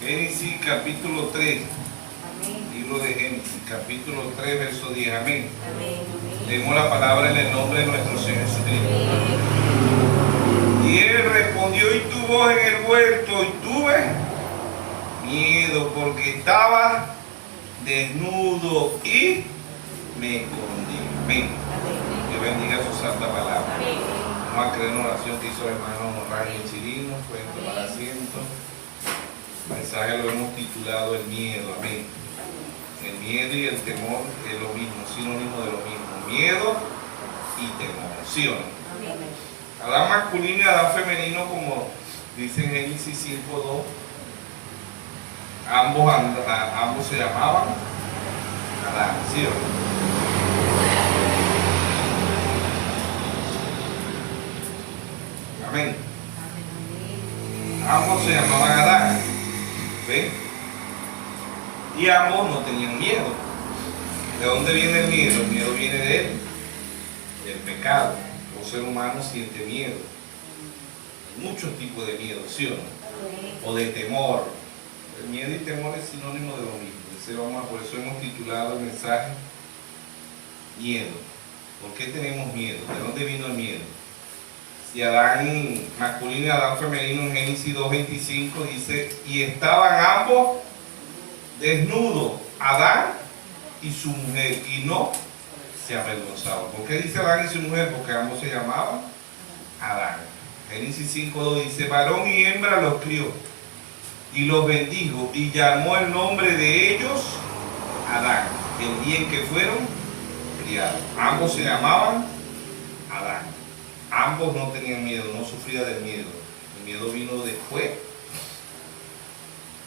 Génesis capítulo 3, Amén. libro de Génesis capítulo 3, verso 10. Amén. Amén. Leemos la palabra en el nombre de nuestro Señor Jesucristo. Y él respondió y tuvo voz en el huerto, y tuve miedo porque estaba desnudo y me escondí. Amén. Dios bendiga su santa palabra. Vamos a creer en oración que hizo el hermano Rangel Chirino. Pueden tomar asiento. El mensaje lo hemos titulado El miedo. Amén. El miedo y el temor es lo mismo, sinónimo de lo mismo. Miedo y temor. ¿Sí o no? Adán masculino y Adán femenino, como dice en Génesis 5:2, ambos se llamaban Adán. ¿Sí o no? Amén. Ambos se llamaban Adán. ¿Ven? Y ambos no tenían miedo. ¿De dónde viene el miedo? El miedo viene de él, del pecado. Todo ser humano siente miedo. Hay muchos tipos de miedo, ¿sí o no? O de temor. El miedo y temor es sinónimo de lo mismo. Por eso hemos titulado el mensaje Miedo. ¿Por qué tenemos miedo? ¿De dónde vino el miedo? Si Adán masculino y Adán femenino en Génesis 2:25 dice, y estaban ambos desnudos, Adán y su mujer, y no se avergonzaban. ¿Por qué dice Adán y su mujer? Porque ambos se llamaban Adán. Génesis 5:2 dice, varón y hembra los crió y los bendijo y llamó el nombre de ellos Adán, el día en que fueron criados. Ambos se llamaban Adán. Ambos no tenían miedo, no sufrían del miedo. El miedo vino después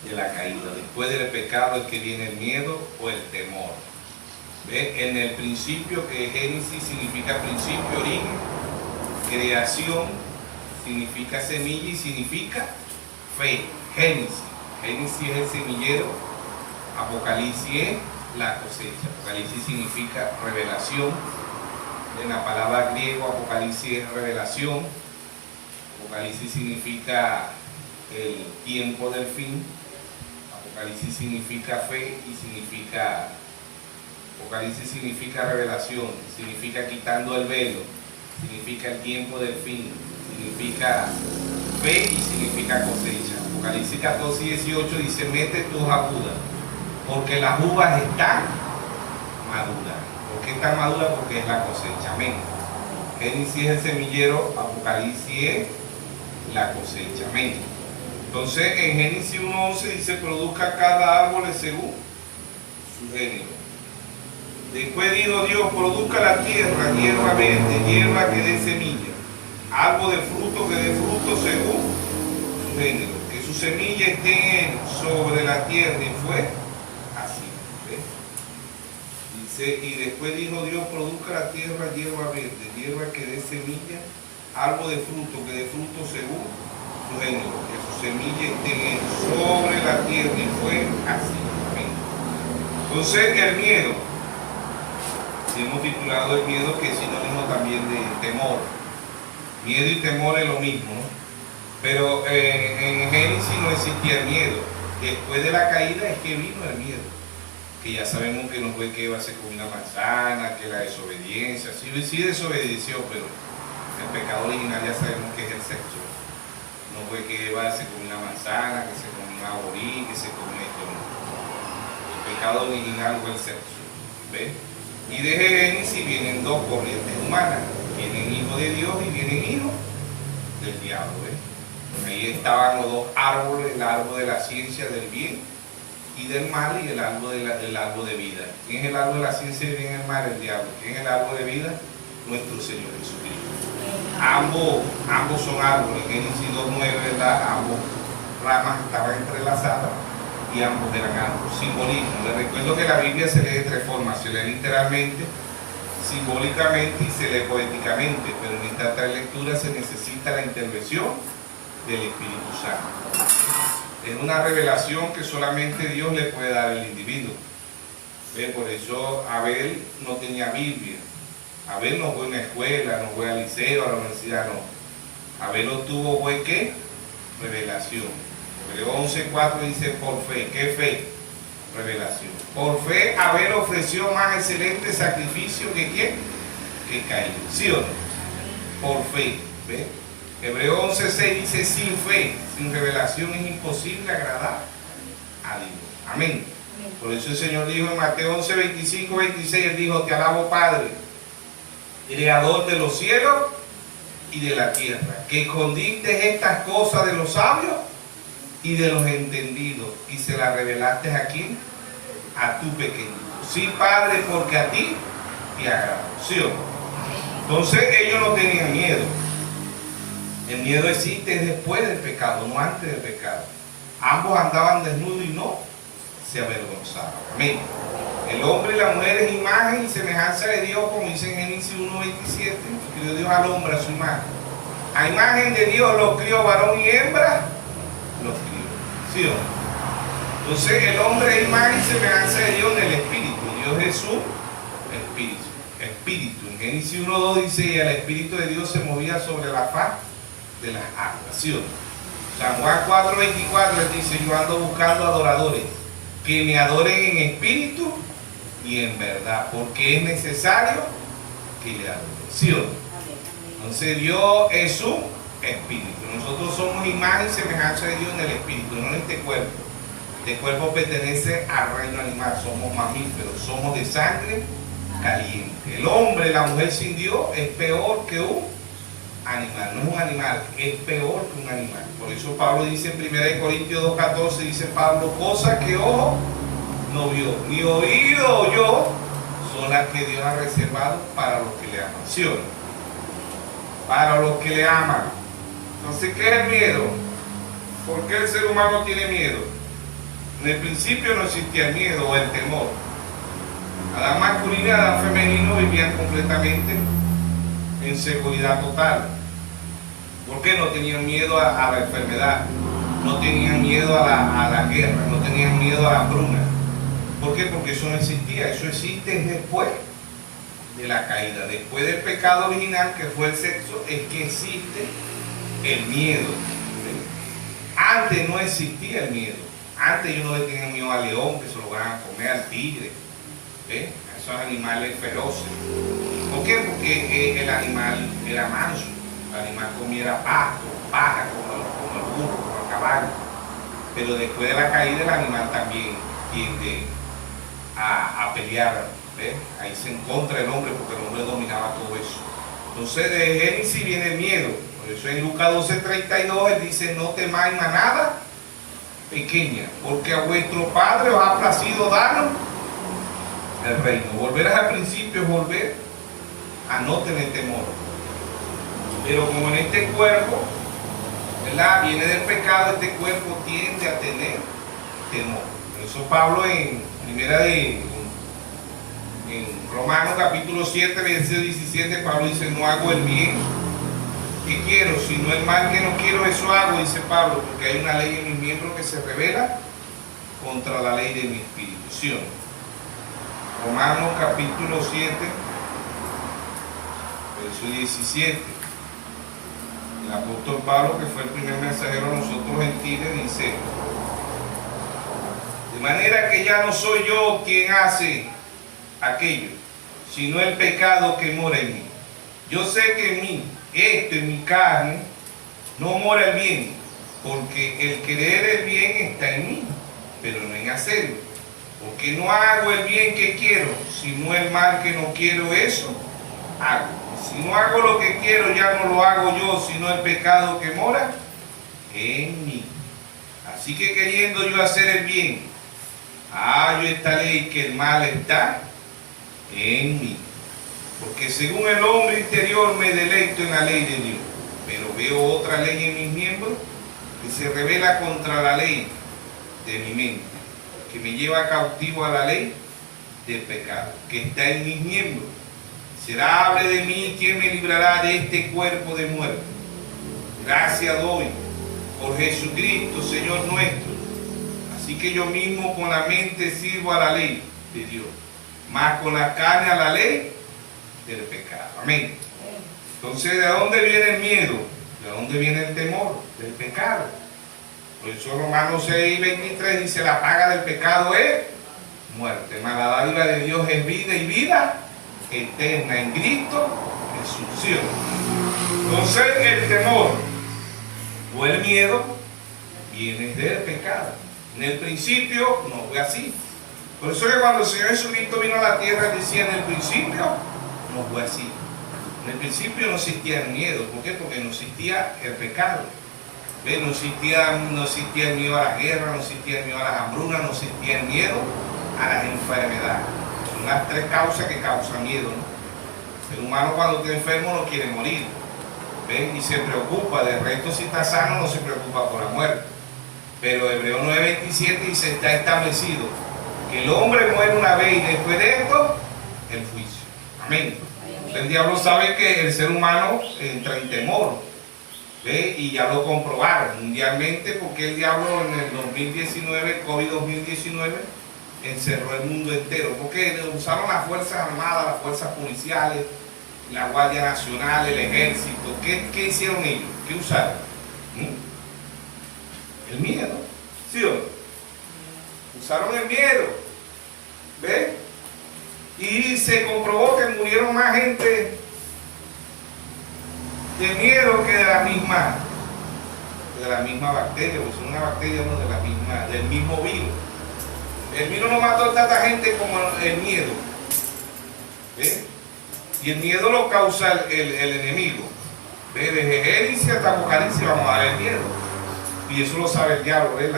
de la caída. Después del pecado es que viene el miedo o el temor. ¿Ve? En el principio, que Génesis significa principio, origen, creación significa semilla y significa fe. Génesis es el semillero, Apocalipsis es la cosecha. Apocalipsis significa revelación. En la palabra griego Apocalipsis es revelación. Apocalipsis significa el tiempo del fin. Apocalipsis significa fe y significa... Apocalipsis significa revelación, significa quitando el velo, significa el tiempo del fin, significa fe y significa cosecha. Apocalipsis 14:18 dice, mete tus agudas, porque las uvas están maduras. ¿Por qué están maduras? Porque es la cosecha. Amén. Génesis es el semillero, Apocalipsis es la cosecha. Amén. Entonces en Génesis 1:11 dice, produzca cada árbol según su género. Después dijo Dios, produzca la tierra, hierba verde, hierba que dé semilla, árbol de fruto que dé fruto según su género, que su semilla esté sobre la tierra, y fue así. ¿Ves? Dice, y después dijo Dios, produzca la tierra, hierba verde, hierba que dé semilla, árbol de fruto que dé fruto según su género, que su semilla esté sobre la tierra, y fue así. ¿Ves? Entonces el miedo, si hemos titulado el miedo, que es sinónimo también de temor. Miedo y temor es lo mismo, ¿no? Pero en Génesis no existía el miedo. Después de la caída es que vino el miedo. Que ya sabemos que no fue que Eva se comió una manzana, que la desobediencia, sí desobedeció, pero el pecado original ya sabemos que es el sexo. No fue que Eva se comió una manzana, que se comió una borí, que se comió esto, no. El pecado original fue el sexo. ¿Ves? Y de Génesis vienen dos corrientes humanas. Vienen hijos de Dios y vienen hijos del diablo. ¿Eh? Ahí estaban los dos árboles, el árbol de la ciencia del bien y del mal, y el árbol del árbol de vida. ¿Quién es el árbol de la ciencia del bien y el mal? El diablo. ¿Quién es el árbol de vida? Nuestro Señor Jesucristo. Ambos son árboles. Génesis 2:9, ¿verdad? Ambos ramas estaban entrelazadas y ambos eran árboles. Simbolismo. Les recuerdo que la Biblia se lee de tres formas: se lee literalmente, simbólicamente y se lee poéticamente, pero en esta tres lecturas se necesita la intervención del Espíritu Santo. Es una revelación que solamente Dios le puede dar al individuo. ¿Ve? Por eso Abel no tenía Biblia. Abel no fue a una escuela, no fue al liceo, a la universidad, no. Abel obtuvo, ¿fue qué? Revelación. Hebreos 11:4 dice por fe. ¿Qué fe? Revelación. Por fe Abel ofreció más excelente sacrificio que ¿quién? Que Caín. ¿Sí o no? Por fe. ¿Ve? Hebreos 11:6 dice sin fe, sin revelación es imposible agradar a Dios. Amén. Por eso el Señor dijo en Mateo 11:25-26, Él dijo, te alabo Padre, Creador de los cielos y de la tierra, que escondiste estas cosas de los sabios y de los entendidos y se las revelaste ¿a quién? A tu pequeño. Sí, Padre, porque a ti te agradó. ¿Sí o no? Entonces ellos no tenían miedo. El miedo existe después del pecado, no antes del pecado. Ambos andaban desnudos y no se avergonzaban. Amén. El hombre y la mujer es imagen y semejanza de Dios, como dice en Génesis 1:27. Crió Dios al hombre a su imagen. A imagen de Dios los crió, varón y hembra, los crió. ¿Sí o no? Entonces el hombre es imagen y semejanza de Dios en el Espíritu. Dios es su Espíritu. En Génesis 1:2 dice, y el Espíritu de Dios se movía sobre la faz de las aguas. ¿Sí o no? San Juan 4:24 dice, yo ando buscando adoradores que me adoren en espíritu y en verdad, porque es necesario que le adoren. ¿Sí o no? Entonces Dios es un espíritu. Nosotros somos imagen y semejanza de Dios en el espíritu, no en este cuerpo. Este cuerpo pertenece al reino animal, somos mamíferos, somos de sangre caliente. El hombre, la mujer sin Dios es peor que un animal, no es un animal, es peor que un animal. Por eso Pablo dice en 1 Corintios 2:14, dice Pablo, cosas que ojo no vio, ni oído oyó, son las que Dios ha reservado para los que le aman. ¿Sí o no? Para los que le aman. Entonces, ¿qué es el miedo? ¿Por qué el ser humano tiene miedo? En el principio no existía el miedo o el temor. Adán masculino y Adán femenino vivían completamente en seguridad total. ¿Por qué? No tenían miedo a la enfermedad, no tenían miedo a la guerra, no tenían miedo a la hambruna. ¿Por qué? Porque eso no existía, eso existe después de la caída, después del pecado original que fue el sexo, es que existe el miedo. Antes no existía el miedo, antes ellos no le tenían miedo al león que se lo van a comer, al tigre, a esos animales feroces. ¿Por qué? Porque el animal era manso, el animal comiera pasto, paja, como el burro, como el caballo. Pero después de la caída el animal también tiende a pelear, ¿ves? Ahí se encontra el hombre porque el hombre dominaba todo eso. Entonces de Génesis viene el miedo. Por eso en Lucas 12:32 él dice, no temáis manada pequeña, porque a vuestro Padre os ha placido darnos el reino. Volver al principio es volver a no tener temor. Pero como en este cuerpo, ¿verdad?, viene del pecado, este cuerpo tiende a tener temor. Por eso Pablo en Romanos capítulo 7, versículo 17, Pablo dice, no hago el bien que quiero, sino el mal que no quiero, eso hago, dice Pablo, porque hay una ley en mis miembros que se revela contra la ley de mi espíritu. ¿Sí o no? Romanos capítulo 7, verso 17. El apóstol Pablo, que fue el primer mensajero a nosotros gentiles, dice, de manera que ya no soy yo quien hace aquello, sino el pecado que mora en mí. Yo sé que en mí, en mi carne, no mora el bien, porque el querer el bien está en mí, pero no en hacerlo. Porque no hago el bien que quiero, sino el mal que no quiero, eso hago. Si no hago lo que quiero, ya no lo hago yo, sino el pecado que mora en mí. Así que queriendo yo hacer el bien, hallo esta ley, que el mal está en mí. Porque según el hombre interior me deleito en la ley de Dios, pero veo otra ley en mis miembros que se revela contra la ley de mi mente, que me lleva cautivo a la ley del pecado, que está en mis miembros. Será hable de mí quien me librará de este cuerpo de muerte. Gracias doy por Jesucristo, Señor nuestro. Así que yo mismo con la mente sirvo a la ley de Dios, más con la carne a la ley del pecado. Amén. Entonces, ¿de dónde viene el miedo? ¿De dónde viene el temor? Del pecado. Por eso Romanos 6:23 dice: la paga del pecado es muerte, mas la dádiva de Dios es vida y vida eterna en Cristo Jesús. ¿Sí? Entonces el temor o el miedo viene del pecado. En el principio no fue así. Por eso que cuando el Señor Jesucristo vino a la tierra, decía: en el principio no fue así. En el principio no existía el miedo. ¿Por qué? Porque no existía el pecado. ¿Ves? No existía el miedo a la guerra, no existía el miedo a las hambrunas, no existía el miedo a las enfermedades. Son las tres causas que causan miedo, ¿no? El humano cuando está enfermo no quiere morir. ¿Ves? Y se preocupa. De resto, si está sano, no se preocupa por la muerte. Pero Hebreos 9:27 dice: está establecido que el hombre muere una vez y después de esto, el juicio. Amén. El diablo sabe que el ser humano entra en temor. ¿Ve? Y ya lo comprobaron mundialmente, porque el diablo en el 2019, COVID-2019, encerró el mundo entero. Porque usaron las Fuerzas Armadas, las Fuerzas Policiales, la Guardia Nacional, el Ejército. ¿Qué hicieron ellos? ¿Qué usaron? El miedo. ¿Sí o no? Usaron el miedo. ¿Ves? Y se comprobó que murieron más gente de miedo que de la misma bacteria, porque es una bacteria, no del mismo virus. El virus no mató a tanta gente como el miedo. ¿Ves? Y el miedo lo causa el enemigo. ¿Ves? Desde Génesis hasta Apocalipsis vamos a dar el miedo. Y eso lo sabe el diablo, ¿ves?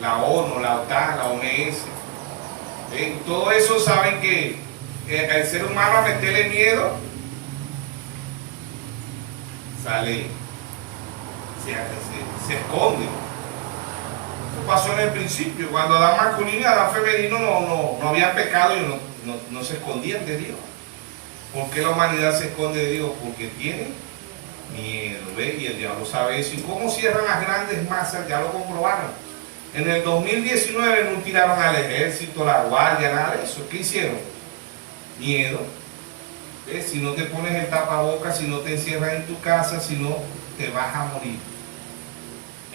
La ONU, la OTAN, la OMS. ¿Ves? Todo eso saben que el ser humano, a meterle miedo, sale, se esconde. Eso pasó en el principio, cuando Adán masculino y Adán femenino no habían pecado y no se escondían de Dios. ¿Por qué la humanidad se esconde de Dios? Porque tiene miedo, ¿ves? Y el diablo sabe eso. ¿Y cómo cierran las grandes masas? Ya lo comprobaron. En el 2019 no tiraron al ejército, la guardia, nada de eso. ¿Qué hicieron? Miedo. ¿Ves? Si no te pones el tapabocas, si no te encierras en tu casa, si no, te vas a morir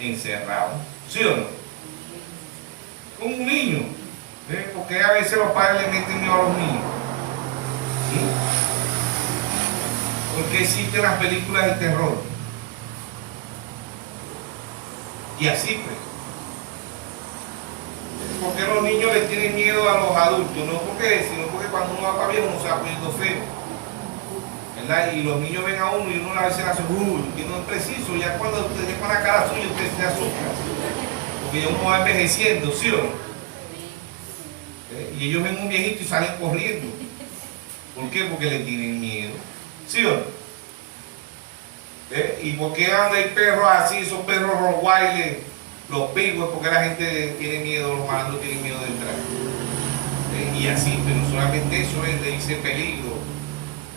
encerrado. ¿Sí o no? Como un niño. ¿Ves? Porque a veces los padres le meten miedo a los niños. ¿Sí? Porque existen las películas de terror. Y así pues. ¿Por qué los niños le tienen miedo a los adultos? No porque, sino porque cuando uno va para viejo uno se va poniendo feo. ¿Verdad? Y los niños ven a uno y uno a veces hace que no es preciso. Ya cuando usted le pone la cara suya, usted se asusta. Porque uno va envejeciendo, ¿sí o no? Y ellos ven un viejito y salen corriendo. ¿Por qué? Porque le tienen miedo. ¿Sí o no? ¿Y por qué anda hay perros así, esos perros rottweiler, los pigos? Porque la gente tiene miedo, los malos tienen miedo de entrar. Y así, pero no solamente eso, le dice peligro,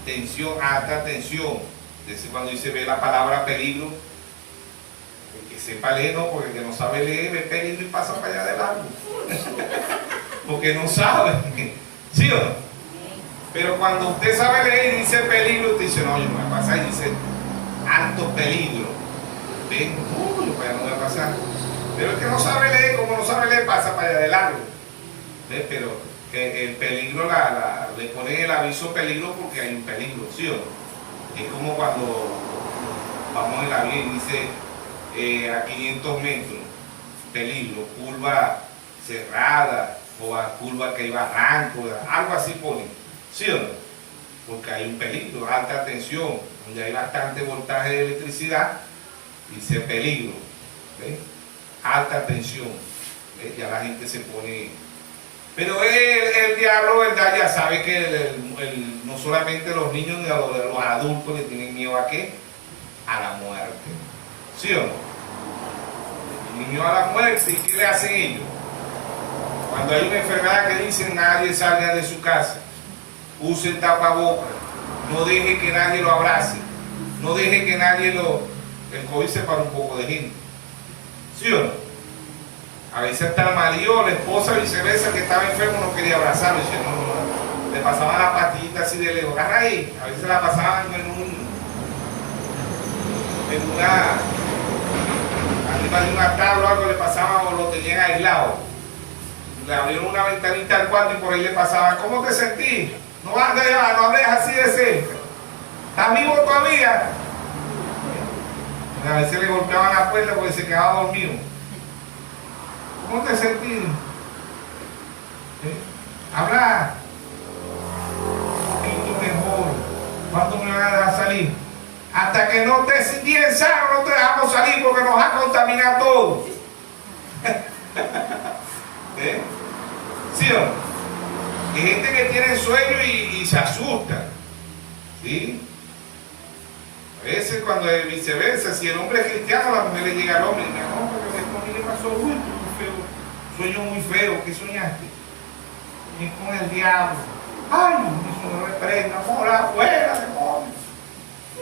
tensión, alta tensión. Entonces, cuando dice ve la palabra peligro, el que sepa leer, no, porque el que no sabe leer ve peligro y pasa para allá de largo. Porque no sabe. ¿Sí o no? Pero cuando usted sabe leer y dice peligro, usted dice, no, yo no voy a pasar, y dice alto peligro. ¿Ven? Pues no voy a pasar. Pero el que no sabe leer, como no sabe leer, pasa para allá de largo. ¿Ves? Pero que el peligro, le pone el aviso peligro porque hay un peligro, ¿sí o no? Es como cuando vamos en la vía y dice a 500 metros, peligro, curva cerrada, o a curva que hay barranco, algo así pone, ¿sí o no? Porque hay un peligro, alta tensión, donde hay bastante voltaje de electricidad, dice peligro, ¿ves? Alta tensión, ¿ves? Ya la gente se pone. Pero el diablo, ¿verdad? Ya sabe que no solamente los niños ni los adultos le tienen miedo a qué, a la muerte, ¿sí o no? Le tienen miedo a la muerte. ¿Y qué le hacen ellos? Cuando hay una enfermedad que dicen nadie salga de su casa, use el tapabocas, no deje que nadie lo abrace, no deje que nadie el COVID se para un poco de gente, ¿sí o no? A veces hasta el marido, la esposa, viceversa, que estaba enfermo no quería abrazarlo, dice, no, le pasaban la pastillita así de lejos, agarra ahí, a veces la pasaban en una arriba de una tabla o algo le pasaban o lo tenían aislado. Le abrieron una ventanita al cuarto y por ahí le pasaban, ¿cómo te sentís? No vas de allá, no hables así de cerca. ¿Estás vivo todavía? A veces le golpeaban la puerta porque se quedaba dormido. ¿Cómo te sentís? Habla. Un poquito mejor. ¿Cuándo me van a dejar salir? Hasta que no estés bien sano, no te dejamos salir porque nos va a contaminar todo. ¿Sí o no? Hay gente que tiene sueño y se asusta. ¿Sí? A veces cuando es viceversa, si el hombre es cristiano, la mujer le llega al hombre y dice, no, porque esto a mí le pasó, uy, muy feo, sueño muy feo, ¿qué soñaste? Y con el diablo. Ay, eso no reprenda, fuera, afuera, demonio.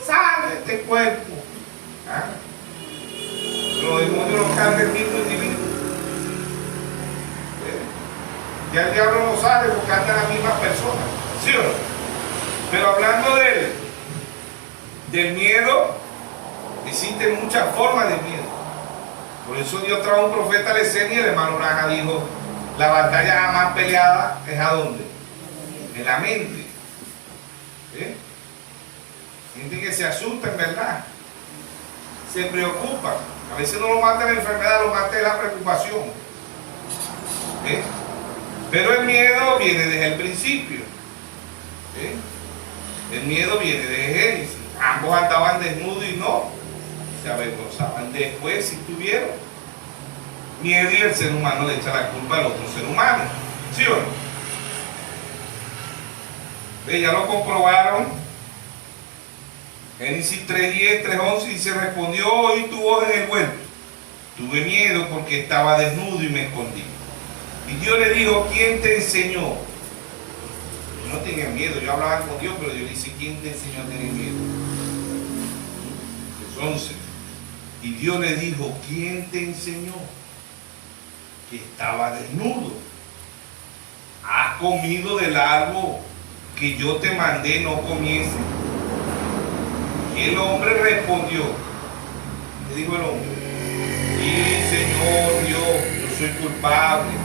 Sale de este cuerpo. ¿Ah? Los demonios los cargan el mismo individuo. Ya el diablo no sale porque andan las mismas personas. ¿Sí o no? Pero hablando del miedo, existen muchas formas de miedo. Por eso Dios trajo un profeta a la escena y el hermano Braga dijo, la batalla más peleada es ¿a dónde? En la mente. ¿Eh? Gente que se asusta en verdad. Se preocupa. A veces no lo mata la enfermedad, lo mata la preocupación. ¿Eh? Pero el miedo viene desde el principio. ¿Eh? El miedo viene desde Génesis. Ambos andaban desnudos y no se avergonzaban. Después, si tuvieron miedo, y el ser humano le echa la culpa al otro ser humano. ¿Sí o no? Ya lo comprobaron. Génesis 3:10, 3:11 dice, respondió, oí tu voz en el huerto. Tuve miedo porque estaba desnudo y me escondí. Y Dios le dijo, ¿quién te enseñó? Yo no tenía miedo, yo hablaba con Dios, pero Dios le dice, ¿quién te enseñó a tener miedo? Entonces, y Dios le dijo, ¿quién te enseñó? Que estaba desnudo. ¿Has comido del árbol que yo te mandé no comiese? Y el hombre respondió, ¿qué dijo el hombre? Sí, Señor Dios, yo soy culpable.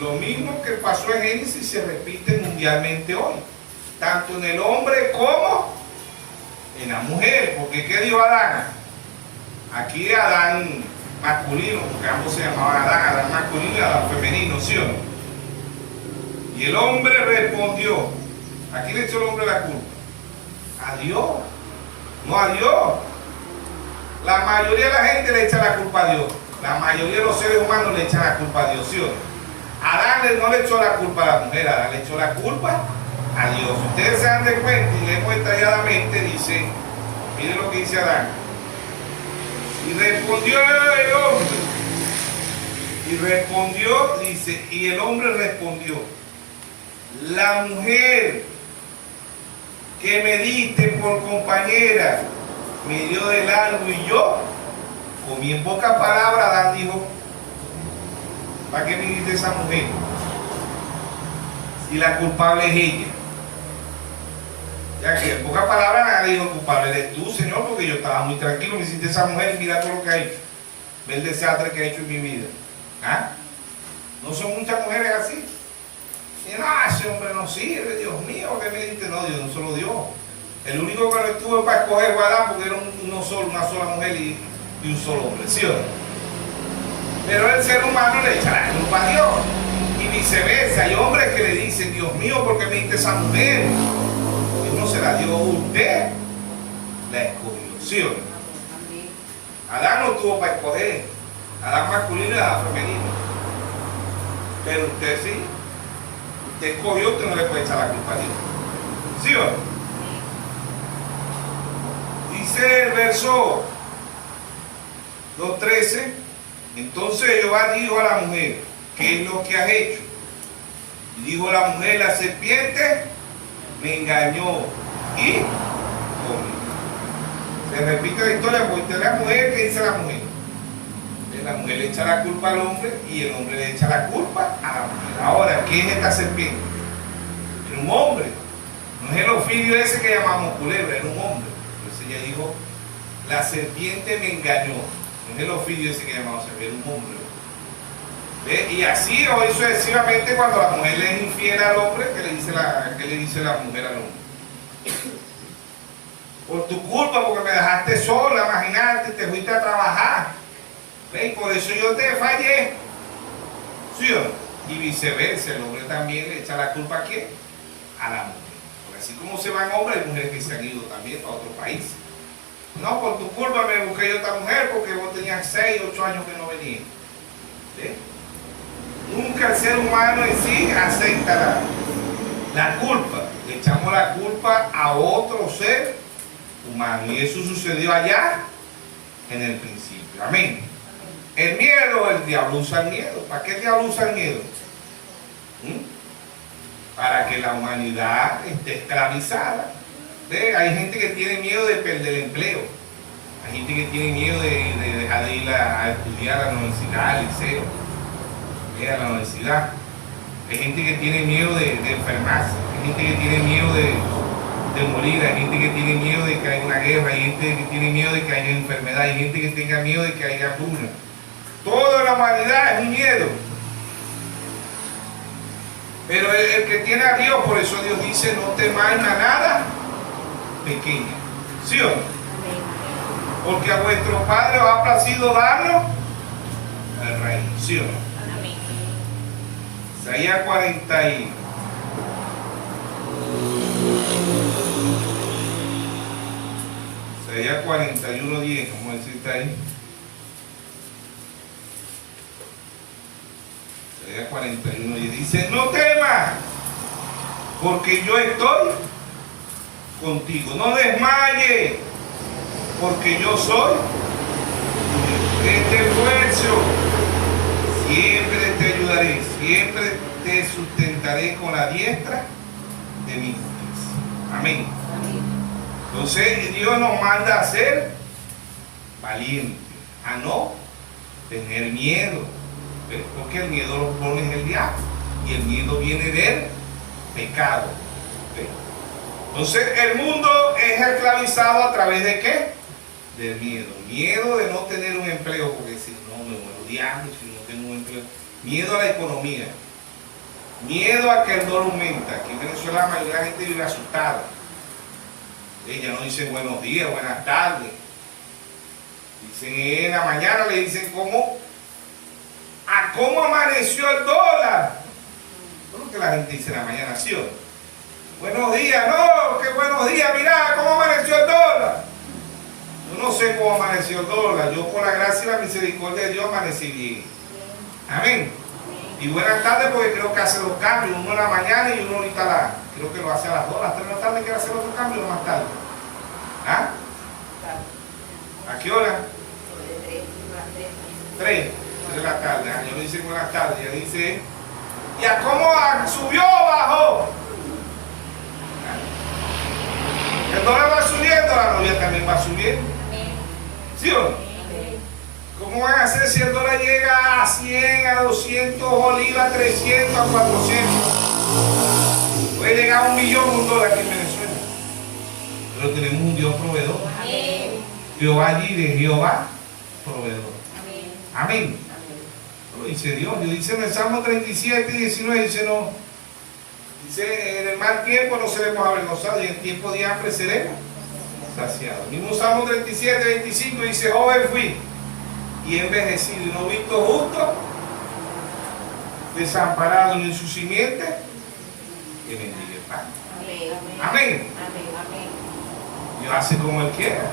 Lo mismo que pasó en Génesis se repite mundialmente hoy, tanto en el hombre como en la mujer. Porque ¿qué dijo Adán? Aquí Adán masculino, porque ambos se llamaban Adán masculino y Adán femenino, ¿sí o no? Y el hombre respondió, ¿a quién le echó el hombre la culpa? A Dios, no a Dios. La mayoría de la gente le echa la culpa a Dios. La mayoría de los seres humanos le echan la culpa a Dios, ¿sí o no? Adán no le echó la culpa a la mujer, Adán le echó la culpa a Dios. Ustedes se dan de cuenta y leemos detalladamente, dice, miren lo que dice Adán. Y respondió el hombre. Y respondió, dice, y el hombre respondió, la mujer que me diste por compañera me dio del árbol y yo comí. En pocas palabras, Adán dijo, ¿para qué me diste esa mujer? Si la culpable es ella. Ya que en pocas palabras nadie dijo, culpable eres tú, Señor, porque yo estaba muy tranquilo, me hiciste esa mujer y mira todo lo que ha hecho. Ve el desastre que ha hecho en mi vida. ¿Ah? ¿No son muchas mujeres así? Y no, ese hombre no sirve, Dios mío, ¿qué me diste? No, Dios no se lo dio. El único que lo estuvo para escoger fue Adán, porque era una sola mujer y un solo hombre, ¿sí o no? Pero el ser humano le echa la culpa a Dios. Y viceversa, hay hombres que le dicen, Dios mío, ¿por qué me diste esa mujer? Dios no se la dio a usted, la escogió, ¿sí o no? Adán no tuvo para escoger, Adán masculino y Adán femenino. Pero usted sí, usted escogió, usted no le puede echar la culpa a Dios, ¿sí o no? Dice el verso 2:13, entonces Jehová dijo a la mujer, ¿qué es lo que has hecho? Y dijo la mujer, la serpiente me engañó y comí. Se repite la historia, porque usted es la mujer, ¿qué dice la mujer? La mujer le echa la culpa al hombre y el hombre le echa la culpa a la mujer. Ahora, ¿qué es esta serpiente? Era un hombre. No es el ofidio ese que llamamos culebra, era un hombre. Entonces ella dijo, la serpiente me engañó. Es el ofidio ese que llamamos ser un hombre. ¿Ve? Y así o sucesivamente cuando la mujer le es infiel al hombre, ¿qué le dice la mujer al hombre? Por tu culpa, porque me dejaste sola, imagínate, te fuiste a trabajar. ¿Ve? Y por eso yo te fallé. ¿Sí o no? Y viceversa, el hombre también le echa la culpa ¿a quién? A la mujer. Porque así como se van hombres, hay mujeres que se han ido también para otro país. No, por tu culpa me busqué yo a esta mujer porque vos tenías 6, 8 años que no venías. ¿Sí? Nunca el ser humano en sí acepta la culpa. Le echamos la culpa a otro ser humano. Y eso sucedió allá en el principio. Amén. El miedo, el diablo usa el miedo. ¿Para qué el diablo usa el miedo? Para que la humanidad esté esclavizada. ¿Ve? Hay gente que tiene miedo de perder el empleo. Hay gente que tiene miedo de dejar de ir a estudiar a la universidad, al liceo, a la universidad. Hay gente que tiene miedo de enfermarse. Hay gente que tiene miedo de morir. Hay gente que tiene miedo de que haya una guerra. Hay gente que tiene miedo de que haya enfermedad. Hay gente que tenga miedo de que haya hambruna. Toda la humanidad es un miedo. Pero el que tiene a Dios, por eso Dios dice, no temáis a nada pequeña. ¿Sí o no? Porque a vuestro Padre os ha placido darnos el reino. ¿Sí o no? Isaías 41. Isaías 41:10, ¿cómo decirte ahí? Isaías 41:10 dice, no temas, porque yo estoy contigo. No desmayes, porque yo soy este esfuerzo. Siempre te ayudaré, siempre te sustentaré con la diestra de mi justicia. Amén. Entonces Dios nos manda a ser valientes, a no tener miedo. ¿Ves? Porque el miedo lo pone el diablo y el miedo viene del pecado. ¿Ves? Entonces el mundo es esclavizado a través de ¿qué? Del miedo. Miedo de no tener un empleo, porque si no me muero diablo, si no tengo un empleo. Miedo a la economía. Miedo a que el dólar aumenta. Aquí en Venezuela la mayoría de la gente vive asustada. Ella no dice buenos días, buenas tardes. Dicen en la mañana, le dicen cómo amaneció el dólar. ¿Qué es lo que la gente dice en la mañana? ¿Sí o no? Buenos días, no, qué buenos días, mirá cómo amaneció el dólar. Yo no sé cómo amaneció el dólar. Yo por la gracia y la misericordia de Dios amanecí bien. Amén. Y buenas tardes, porque creo que hace 2 cambios, uno en la mañana y uno ahorita creo que lo hace a las 2, a las 3 de la tarde, quiere hacer otro cambio más tarde. ¿Ah? ¿A qué hora? 3 de la tarde. Yo le dice buenas tardes, ella dice, ¿y a cómo subió o bajó? El dólar va subiendo, la novia también va subiendo. ¿Sí o no? ¿Cómo van a hacer si el dólar llega a 100, a 200 olivas, 300, a 400? Puede llegar a 1 millón un dólar aquí en Venezuela. Pero tenemos un Dios proveedor. Jehová allí de Jehová proveedor. Amén. Lo dice Dios. Dios dice en el Salmo 37 y 19, dice no. Dice, en el mal tiempo no seremos avergonzados y en tiempo de hambre seremos saciados. Mismo Salmo 37, 25 dice, joven fui y envejecido y no visto justo, desamparado ni en su simiente, que bendiga el pan. Amén. Dios hace como Él quiera.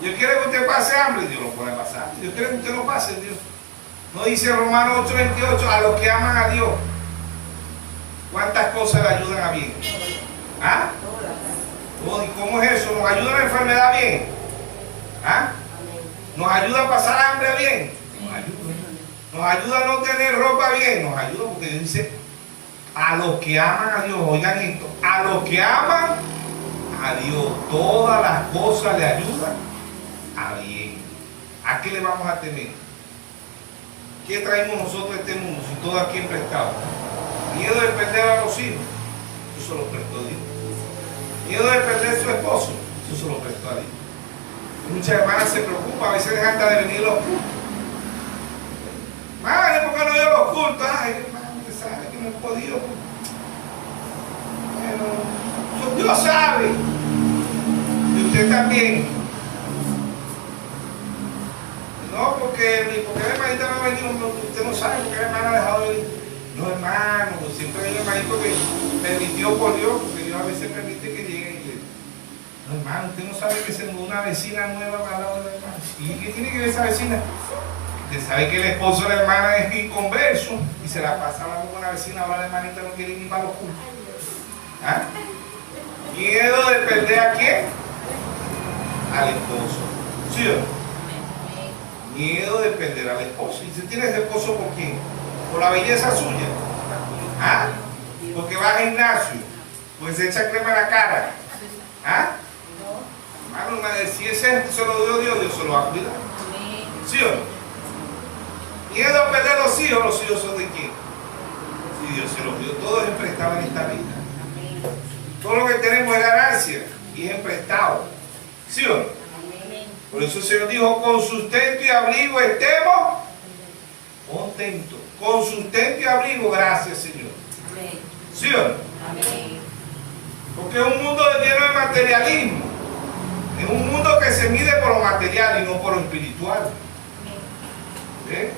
Dios quiere que usted pase hambre, Dios lo puede pasar. Dios quiere que usted lo pase, Dios. No dice Romanos 8:28, a los que aman a Dios, ¿cuántas cosas le ayudan a bien? ¿Ah? ¿Y cómo es eso? ¿Nos ayuda a la enfermedad bien? ¿Ah? ¿Nos ayuda a pasar hambre bien? Nos ayuda. ¿Nos ayuda a no tener ropa bien? Nos ayuda porque Dios dice, a los que aman a Dios, oigan esto, a los que aman a Dios, todas las cosas le ayudan a bien. ¿A qué le vamos a temer? ¿Qué traemos nosotros a este mundo si todo aquí es prestado? Miedo de perder a los hijos, eso se lo prestó Dios. Miedo de perder a su esposo, eso se lo prestó a Dios. Muchas hermanas se preocupan, a veces dejan hasta de venir los cultos. Madre, ¿por qué no veo los cultos? Ay, hermano, usted sabe que no he podido. Bueno, Dios sabe. Y usted también. No, porque la hermanita no ha venido, usted no sabe por qué la hermana ha dejado de venir. No, hermano, siempre hay un hermanito que permitió por Dios, porque Dios a veces permite que lleguen. No, hermano, usted no sabe que se mudó una vecina nueva al lado de la hermana. ¿Y qué tiene que ver esa vecina? Usted sabe que el esposo de la hermana es inconverso y se la pasa hablando con la vecina, ahora la hermanita no quiere ni para los cultos. ¿Ah? ¿Miedo de perder a quién? Al esposo. ¿Sí o no? Miedo de perder al esposo. ¿Y usted tiene ese esposo por quién? ¿Por la belleza suya? ¿Ah? Porque va al gimnasio, pues se echa crema en la cara. ¿Ah? Hermano, si ese se lo dio Dios, Dios se lo va a cuidar. ¿Sí o no? Miedo a perder los hijos son de quién? Si Dios se los dio, todo es emprestado en esta vida. Todo lo que tenemos es ganancia y es emprestado. ¿Sí o no? Por eso el Señor dijo, con sustento y abrigo estemos contentos. Con sustento y abrigo, gracias, Señor. ¿Sí o no? Porque es un mundo lleno de materialismo. Es un mundo que se mide por lo material y no por lo espiritual. ¿Eh?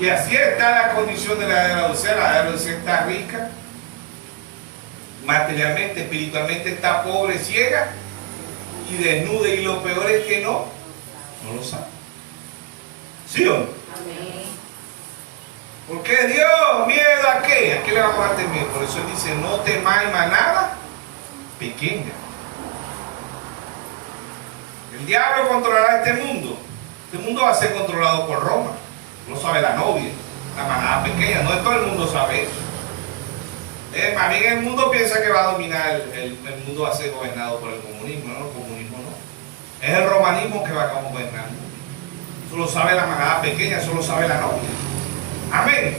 Y así está la condición de la Laodicea. La Laodicea está rica, materialmente, espiritualmente está pobre, ciega y desnuda. Y lo peor es que no lo sabe. ¿Sí o no? Porque Dios, ¿miedo a qué? ¿A qué le vamos a temer? Por eso Él dice, no temáis manada pequeña. El diablo controlará este mundo. Este mundo va a ser controlado por Roma. No sabe la novia, la manada pequeña. No todo el mundo sabe eso. Más bien el mundo piensa que va a dominar, el mundo va a ser gobernado por el comunismo. No, el comunismo no. Es el romanismo que va a gobernar. Solo sabe la manada pequeña, solo sabe la novia. Amén.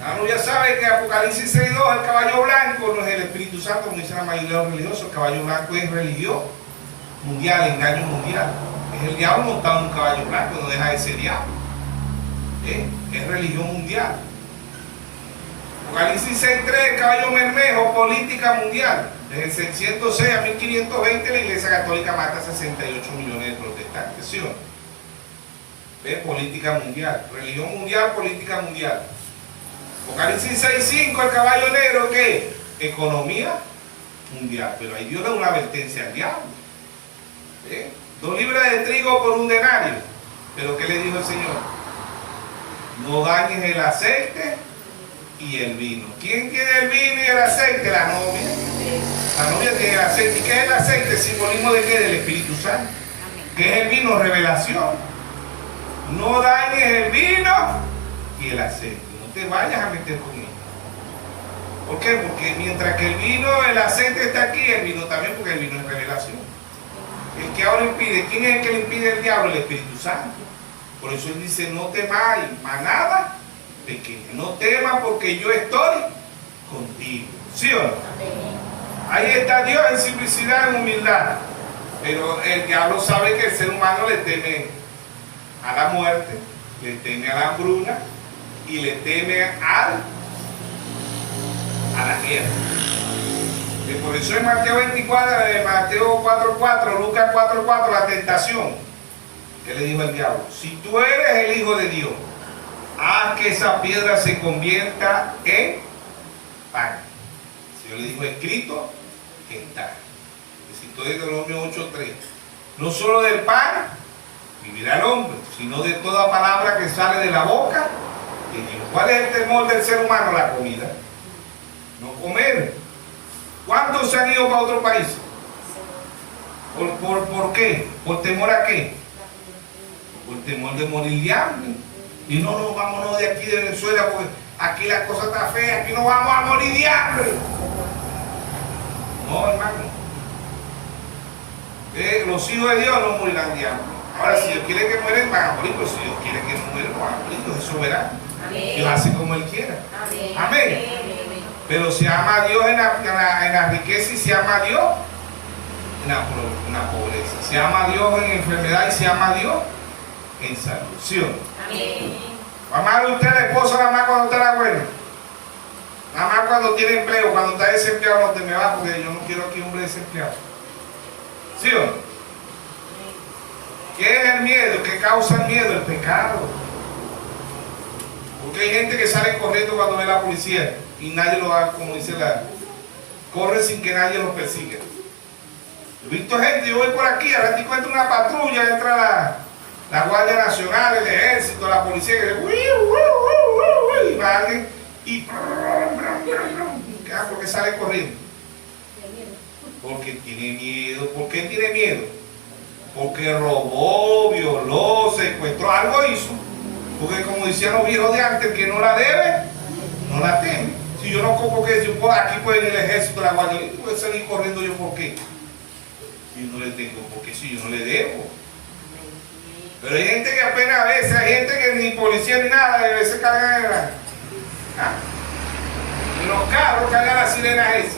La novia sabe que Apocalipsis 6:2, el caballo blanco no es el Espíritu Santo, como dice la mayoría de los religiosos. El caballo blanco es religión mundial, engaño mundial. Es el diablo montado en un caballo blanco, no deja de ser diablo. Es religión mundial. Apocalipsis 6:3, el caballo bermejo, política mundial. Desde el 606 a 1520 la Iglesia Católica mata a 68 millones de protestantes. ¿Sí o no? Política mundial, religión mundial, política mundial. Apocalipsis 6:5, el caballo negro, ¿qué? Economía mundial. Pero ahí Dios da una advertencia al diablo. 2 libras de trigo por 1 denario. Pero ¿qué le dijo el Señor? No dañes el aceite y el vino. ¿Quién tiene el vino y el aceite? La novia. La novia tiene el aceite. ¿Y qué es el aceite? ¿Simbolismo de qué? Del Espíritu Santo. ¿Qué es el vino? Revelación. No dañes el vino y el aceite. No te vayas a meter con él. ¿Por qué? Porque mientras que el vino, el aceite está aquí, el vino también, porque el vino es revelación. El que ahora impide, ¿quién es el que le impide el diablo? El Espíritu Santo. Por eso Él dice, no temáis manada pequeña. No temas porque yo estoy contigo. ¿Sí o no? Ahí está Dios en simplicidad, en humildad. Pero el diablo sabe que el ser humano le teme a la muerte, le teme a la hambruna y le teme a la guerra. Y por eso en Mateo 24, Mateo 4:4, Lucas 4:4, la tentación. ¿Qué le dijo el diablo? Si tú eres el Hijo de Dios, haz que esa piedra se convierta en pan. El Señor le dijo, escrito está. Citó Deuteronomio 8:3. No solo del pan vivirá el hombre, sino de toda palabra que sale de la boca de Dios. ¿Cuál es el temor del ser humano? La comida. No comer. ¿Cuántos se han ido para otro país? ¿Por qué? ¿Por temor a qué? Por temor de morir de hambre. Y no, vámonos de aquí de Venezuela porque aquí la cosa está fea, aquí no vamos a morir de hambre. No, hermano. Los hijos de Dios no morirán de hambre. Ahora, si Dios quiere que mueran, van a morir, pero si Dios quiere que no mueran, van a morir. Dios es soberano. Dios hace como Él quiera. Amén. Pero se ama a Dios en la riqueza y se ama a Dios una pobreza. Se ama a Dios en enfermedad y se ama a Dios en salud. ¿Sí o no? Amén. Amar a usted al esposo nada más cuando está la buena. Nada más cuando tiene empleo, cuando está desempleado no te me va, porque yo no quiero aquí un hombre desempleado. ¿Sí o no? ¿Qué es el miedo? ¿Qué causa el miedo? El pecado. Porque hay gente que sale corriendo cuando ve a la policía y nadie lo haga, como dice corre sin que nadie los persiga. He visto gente, yo voy por aquí, a rato encuentro una patrulla, entra la Guardia Nacional, el Ejército, la policía, y va alguien y porque sale corriendo. Porque tiene miedo. ¿Por qué tiene miedo? Porque robó, violó, secuestró, algo hizo. Porque como decían los viejos de antes, el que no la debe, no la teme. Si yo no compro que yo puedo, aquí puede ir el ejército, la guardia, yo voy a salir corriendo yo, ¿por qué? Yo no le tengo, porque si yo no le debo. Pero hay gente que apenas a veces, hay gente que ni policía ni nada, a veces cargan en los carros, cargan las sirenas esas.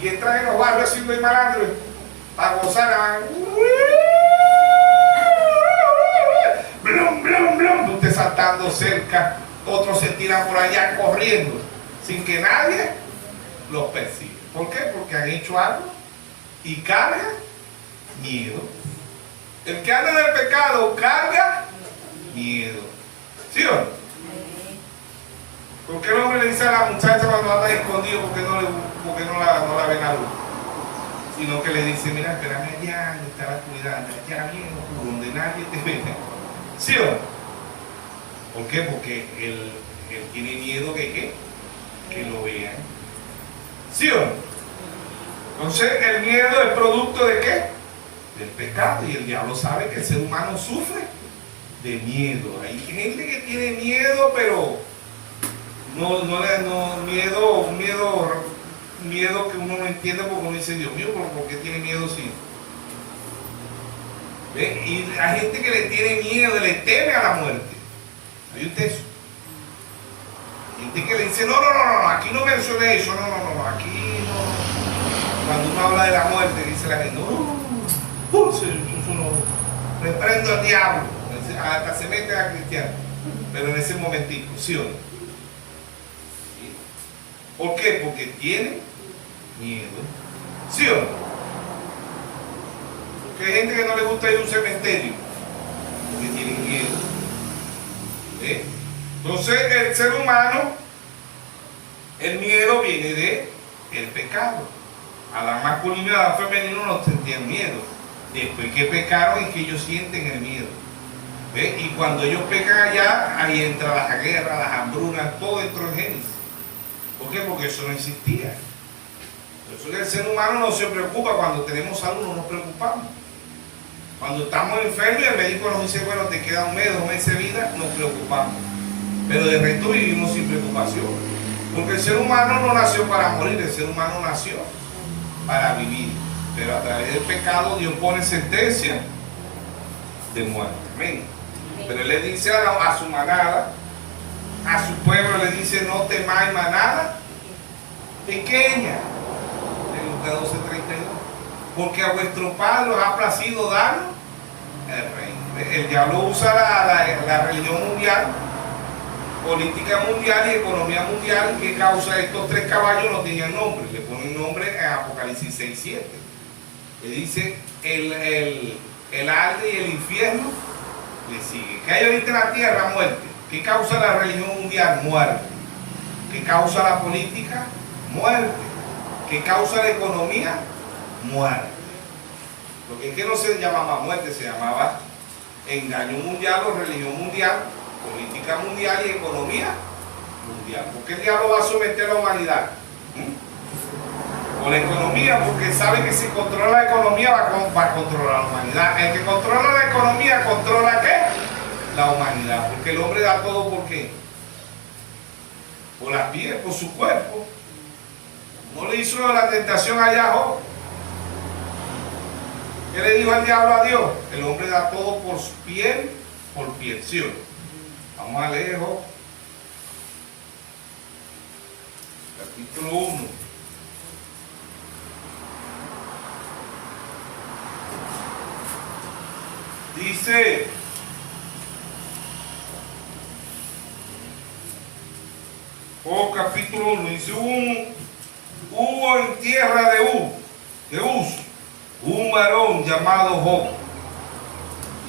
Y entran en los barrios así muy malandros para gozar. Blum, blum, blum. Usted saltando cerca, otros se tiran por allá corriendo, sin que nadie los persiga. ¿Por qué? Porque han hecho algo y carga miedo. El que anda en el pecado carga miedo. ¿Sí o no? ¿Por qué el hombre le dice a la muchacha cuando anda escondido porque no la ven a luz? Sino que le dice, mira, espérame allá, donde está la oscuridad, allá bien oscuro, donde nadie te ve. ¿Sí o no? ¿Por qué? Porque él tiene miedo que lo vean. ¿Sí o no? Entonces el miedo es producto de ¿qué? Del pecado, y el diablo sabe que el ser humano sufre de miedo. Hay gente que tiene miedo, pero miedo que uno no entiende, porque uno dice, Dios mío, ¿por qué tiene miedo si? ¿Ve? Y hay gente que le tiene miedo, le teme a la muerte. ¿Hay usted eso? Gente que le dice, no, aquí no mencioné eso, no, aquí no. Cuando uno habla de la muerte, dice la gente, reprendo al diablo, hasta se mete a cristiano, pero en ese momentico, ¿sí o no? ¿Sí? ¿Por qué? Porque tiene miedo, ¿sí o no? Porque hay gente que no le gusta ir a un cementerio, porque tiene miedo. ¿Eh? Entonces el ser humano, el miedo viene del pecado. A la masculinidad, a la femenina no sentían miedo. Después que pecaron es que ellos sienten el miedo. ¿Ve? Y cuando ellos pecan allá, ahí entra las guerras, las hambrunas, todo entró en Génesis. ¿Por qué? Porque eso no existía. Por eso que el ser humano no se preocupa. Cuando tenemos salud no nos preocupamos. Cuando estamos enfermos y el médico nos dice, bueno, te queda un mes, 2 meses de vida, nos preocupamos. Pero de resto vivimos sin preocupación. Porque el ser humano no nació para morir, el ser humano nació para vivir. Pero a través del pecado Dios pone sentencia de muerte. Amén. Pero Él le dice a su manada, a su pueblo, le dice, no temáis manada pequeña. En Lucas 12:32. Porque a vuestro Padre os ha placido dar el reino. El diablo usa la religión mundial, política mundial y economía mundial, que causa estos 3 caballos no tenían nombre. Le ponen nombre en Apocalipsis 6:7. Le dice el Hades y el infierno le sigue. ¿Qué hay ahorita en la tierra? Muerte. ¿Qué causa la religión mundial? Muerte. ¿Qué causa la política? Muerte. ¿Qué causa la economía? Muerte. Lo que es que no se llamaba muerte, se llamaba engaño mundial o religión mundial, política mundial y economía mundial. ¿Por qué el diablo va a someter a la humanidad? Por la economía, porque sabe que si controla la economía va a controlar la humanidad. El que controla la economía, ¿controla qué? La humanidad. Porque el hombre da todo, ¿por qué? Por las pies, por su cuerpo. No le hizo la tentación allá a Job. ¿Qué le dijo el diablo a Dios? El hombre da todo por su piel, por piel. ¿Sí o no? Vamos a leer Job. Capítulo 1. Dice, capítulo 1, dice, hubo en tierra de Uz, un varón llamado Job,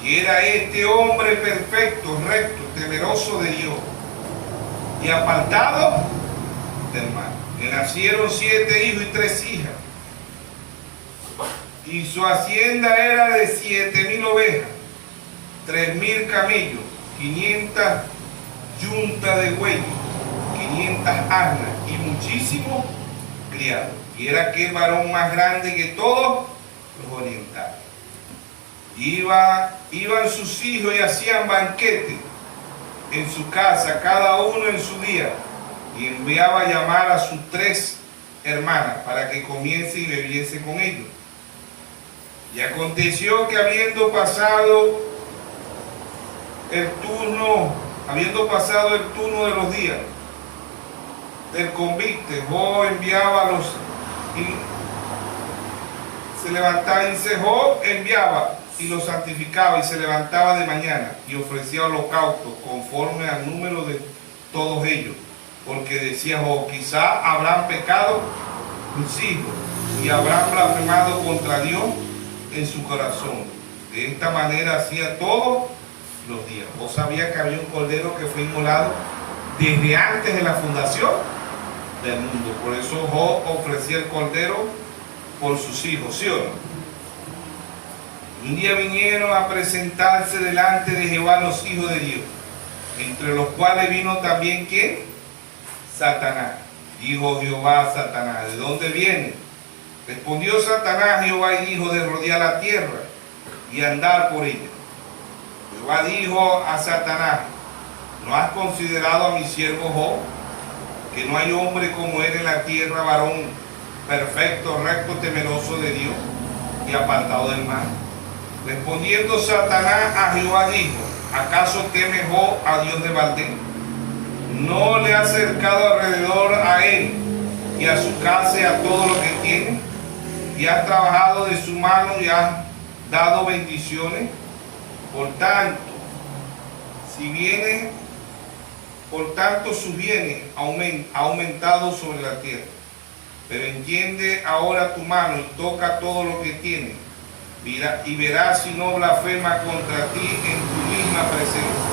y era este hombre perfecto, recto, temeroso de Dios, y apartado del mal. Le nacieron 7 hijos y 3 hijas, y su hacienda era de 7,000 ovejas, 3,000 camellos, 500 yuntas de bueyes, 500 asnas y muchísimos criados. Y era aquel varón más grande que todos los orientales. Iban sus hijos y hacían banquete en su casa, cada uno en su día, y enviaba a llamar a sus 3 hermanas para que comiese y bebiese con ellos. Y aconteció que habiendo pasado el turno de los días del convite, Job enviaba a los y se levantaba, dice, Job enviaba y los santificaba y se levantaba de mañana y ofrecía holocaustos conforme al número de todos ellos, porque decía Job, quizá habrán pecado mis hijos y habrán blasfemado contra Dios en su corazón. De esta manera hacía todos los días. Vos sabías que había un cordero que fue inmolado desde antes de la fundación del mundo. Por eso Job ofrecía el cordero por sus hijos, ¿sí o no? Un día vinieron a presentarse delante de Jehová los hijos de Dios, entre los cuales vino también ¿quién? Satanás. Dijo Jehová a Satanás, ¿de dónde viene? Respondió Satanás a Jehová y dijo, de rodear la tierra y andar por ella. Jehová dijo a Satanás, ¿no has considerado a mi siervo Job? Que no hay hombre como él en la tierra, varón perfecto, recto, temeroso de Dios y apartado del mal. Respondiendo Satanás a Jehová dijo, ¿acaso teme Job a Dios de balde? ¿No le ha acercado alrededor a él y a su casa y a todo lo que tiene? Y has trabajado de su mano y has dado bendiciones. Por tanto, sus bienes ha aumentado sobre la tierra. Pero entiende ahora tu mano y toca todo lo que tiene, y verás si no blasfema contra ti en tu misma presencia.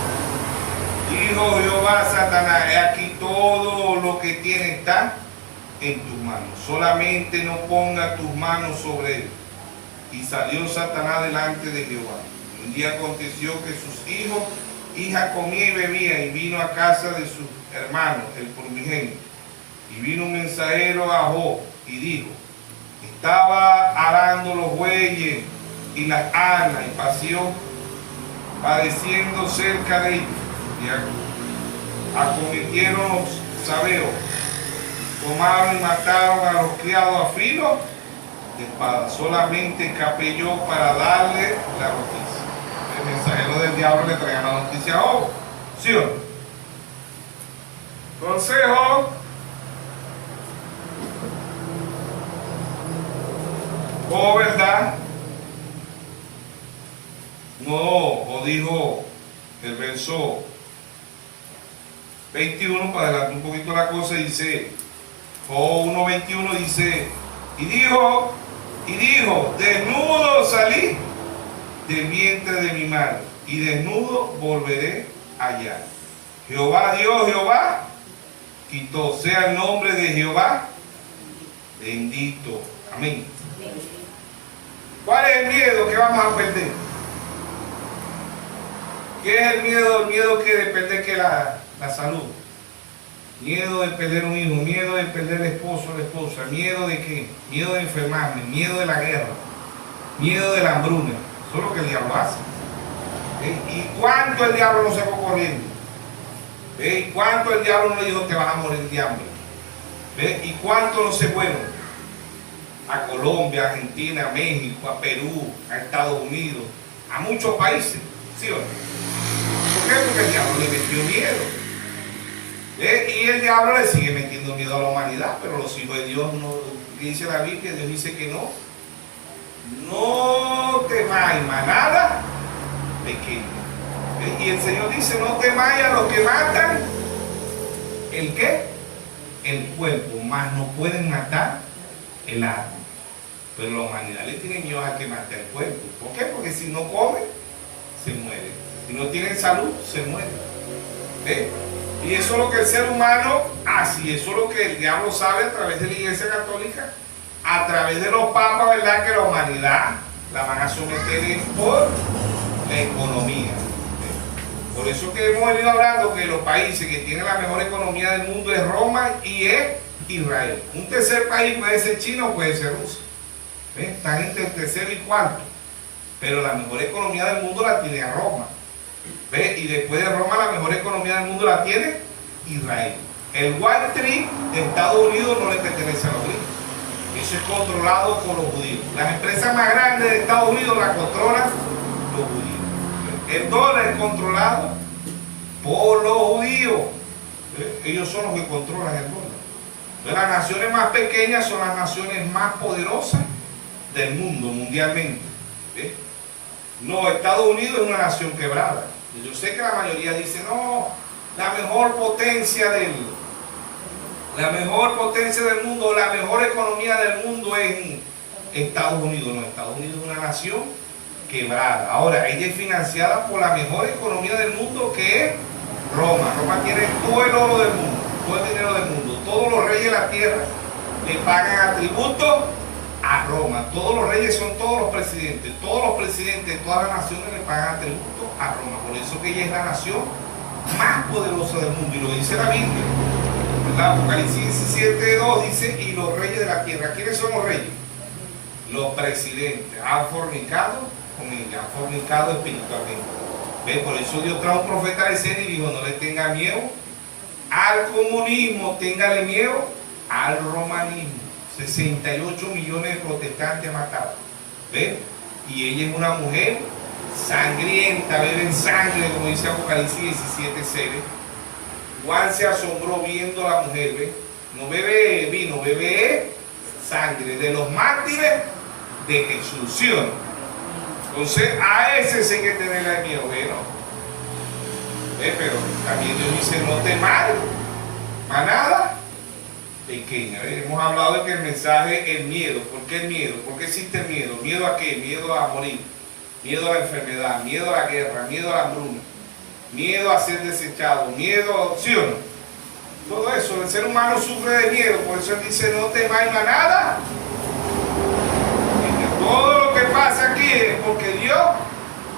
Dijo Jehová a Satanás, he aquí todo lo que tiene está en tus manos, solamente no ponga tus manos sobre él. Y salió Satanás delante de Jehová. Un día aconteció que sus hijos, hijas comían y bebían, y vino a casa de sus hermanos, el primogénito. Y vino un mensajero a Job y dijo, estaba arando los bueyes y las asnas y pació padeciendo cerca de ellos. Y acometieron los sabeos, tomaron y mataron a los criados a filo de espada. Solamente escapé yo para darle la noticia. El mensajero del diablo le traía la noticia a Job, ¿sí o no? Consejo. Job, ¿verdad? No, o dijo el verso 21, para adelantar un poquito la cosa, dice, Job 1:21 dice, y dijo, desnudo salí del vientre de mi madre, y desnudo volveré allá. Jehová dio, Jehová quitó, sea el nombre de Jehová bendito. Amén. ¿Cuál es el miedo que vamos a perder? ¿Qué es el miedo? El miedo que de perder que la salud. Miedo de perder un hijo, miedo de perder el esposo o la esposa, miedo de qué, miedo de enfermarme, miedo de la guerra, miedo de la hambruna. Eso es lo que el diablo hace. ¿Y cuánto el diablo no sacó corriendo? ¿Y cuánto el diablo no le dijo te vas a morir de hambre? ¿Y cuánto no se fueron a Colombia, a Argentina, a México, a Perú, a Estados Unidos, a muchos países? ¿Sí o no? ¿Por qué? Porque el diablo le metió miedo. Y el diablo le sigue metiendo miedo a la humanidad, pero los hijos de Dios no, dice la Biblia, Dios dice que no. No temáis manada pequeña. Y el Señor dice, no temáis a los que matan, ¿el qué? El cuerpo, mas no pueden matar el alma. Pero la humanidad le tiene miedo a que mate el cuerpo. ¿Por qué? Porque si no come, se muere. Si no tienen salud, se muere. ¿Ve? Y eso es lo que el ser humano hace, y eso es lo que el diablo sabe a través de la Iglesia Católica, a través de los papas, ¿verdad? Que la humanidad la van a someter por la economía. ¿Ve? Por eso que hemos venido hablando que los países que tienen la mejor economía del mundo es Roma y es Israel. Un tercer país puede ser China o puede ser Rusia. ¿Ve? Están entre el tercero y cuarto. Pero la mejor economía del mundo la tiene Roma. ¿Ve? Y después de Roma la mejor economía del mundo la tiene Israel. El Wall Street de Estados Unidos no le pertenece a los gringos. Eso es controlado por los judíos. Las empresas más grandes de Estados Unidos las controlan los judíos. El dólar es controlado por los judíos. Ellos son los que controlan el dólar. Entonces, las naciones más pequeñas son las naciones más poderosas del mundo, mundialmente. ¿Ve? No, Estados Unidos es una nación quebrada. Yo sé que la mayoría dice, no, la mejor potencia del mundo, la mejor economía del mundo es Estados Unidos. No, Estados Unidos es una nación quebrada. Ahora, ella es financiada por la mejor economía del mundo, que es Roma. Roma tiene todo el oro del mundo, todo el dinero del mundo. Todos los reyes de la tierra le pagan atributos a Roma. Todos los reyes son todos los presidentes. Todos los presidentes de todas las naciones le pagan atributos a Roma. Por eso que ella es la nación más poderosa del mundo. Y lo dice la Biblia. Apocalipsis 17:2 dice, y los reyes de la tierra. ¿Quiénes son los reyes? Los presidentes. Han fornicado con ella, han fornicado espiritualmente. ¿Ve? Por eso Dios trajo un profeta de escena y dijo, no le tenga miedo al comunismo, téngale miedo al romanismo. 68 millones de protestantes matados. ¿Ve? Y ella es una mujer sangrienta, bebe sangre, como dice Apocalipsis 17:6. Juan se asombró viendo a la mujer, ¿ve? No bebe vino, bebe sangre de los mártires de Jesús, ¿sí o no? Entonces a ese sí hay que tenerle miedo, ¿ve? ¿No? ¿Ve? Pero también Dios dice, no temas manada pequeña. Hemos hablado de que el mensaje es el miedo. ¿Por qué el miedo? ¿Por qué existe el miedo? ¿Miedo a qué? Miedo a morir, miedo a la enfermedad, miedo a la guerra, miedo a la hambruna, miedo a ser desechado, miedo, ¿sí o no? Todo eso, el ser humano sufre de miedo. Por eso él dice, no temáis nada. Y todo lo que pasa aquí es porque Dios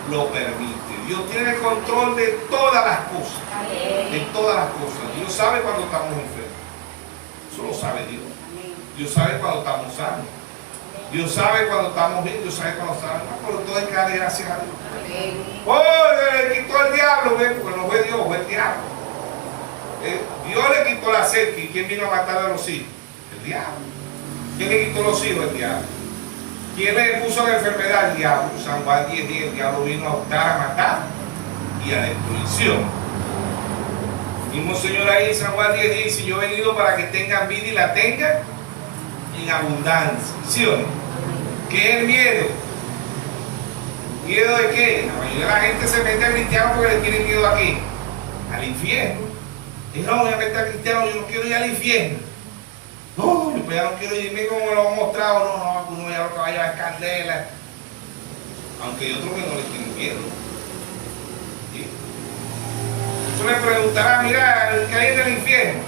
lo permite. Dios tiene el control de todas las cosas. De todas las cosas. Dios sabe cuando estamos enfermos. Eso lo sabe Dios. Dios sabe cuando estamos sanos. Dios sabe cuando estamos bien. Dios sabe cuando estamos mal. Pero todo hay que darle gracias a Dios. ¡Oh! Le quitó el diablo, ¿ve? Porque no fue Dios, fue el diablo. Dios le quitó la cerca. ¿Y quién vino a matar a los hijos? El diablo. ¿Quién le quitó los hijos? El diablo. ¿Quién le puso la enfermedad? El diablo. San Juan 10:10. El diablo vino a optar a matar y a destrucción. Mismo Señor ahí, San Juan 10 dice, yo he venido para que tengan vida y la tengan en abundancia. ¿Sí o no? ¿Qué es el miedo? ¿Miedo de qué? La mayoría de la gente se mete a cristiano porque le tiene miedo a qué? Al infierno. Y no, voy a meter a cristiano, yo no quiero ir al infierno. No, yo ya no quiero ir, mira como me lo han mostrado, no, uno ya lo que va a llevar candela. Aunque hay otros que no le tienen miedo. ¿Sí? Tú le preguntarás, mira, ¿qué hay en el infierno?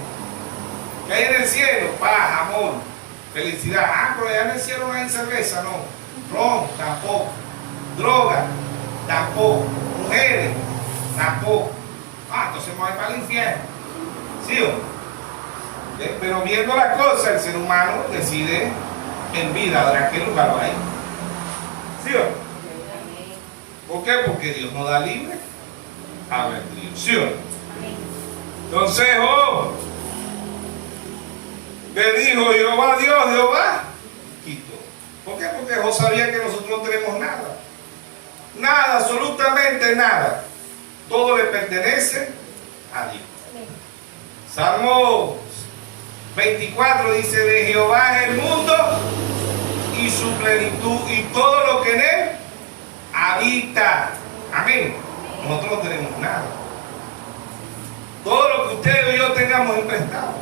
¿Qué hay en el cielo? Paz, amor, felicidad. Ah, pero allá en el cielo no hay cerveza, no. Ron, tampoco. Droga, tampoco. Mujeres, tampoco. Ah, entonces vamos a ir para el infierno. ¿Sí o no? Pero viendo las cosas, el ser humano decide en vida a qué lugar va a ir. ¿Sí o no? ¿Por qué? Porque Dios nos da libre albedrío. ¿Sí o no? Entonces, le dijo Jehová Dios, Jehová quitó. ¿Por qué? Porque Dios sabía que nosotros no tenemos nada. Nada, absolutamente nada. Todo le pertenece a Dios. Salmo 24 dice, de Jehová es el mundo y su plenitud y todo lo que en él habita. Amén. Nosotros no tenemos nada. Todo lo que usted y yo tengamos es prestado.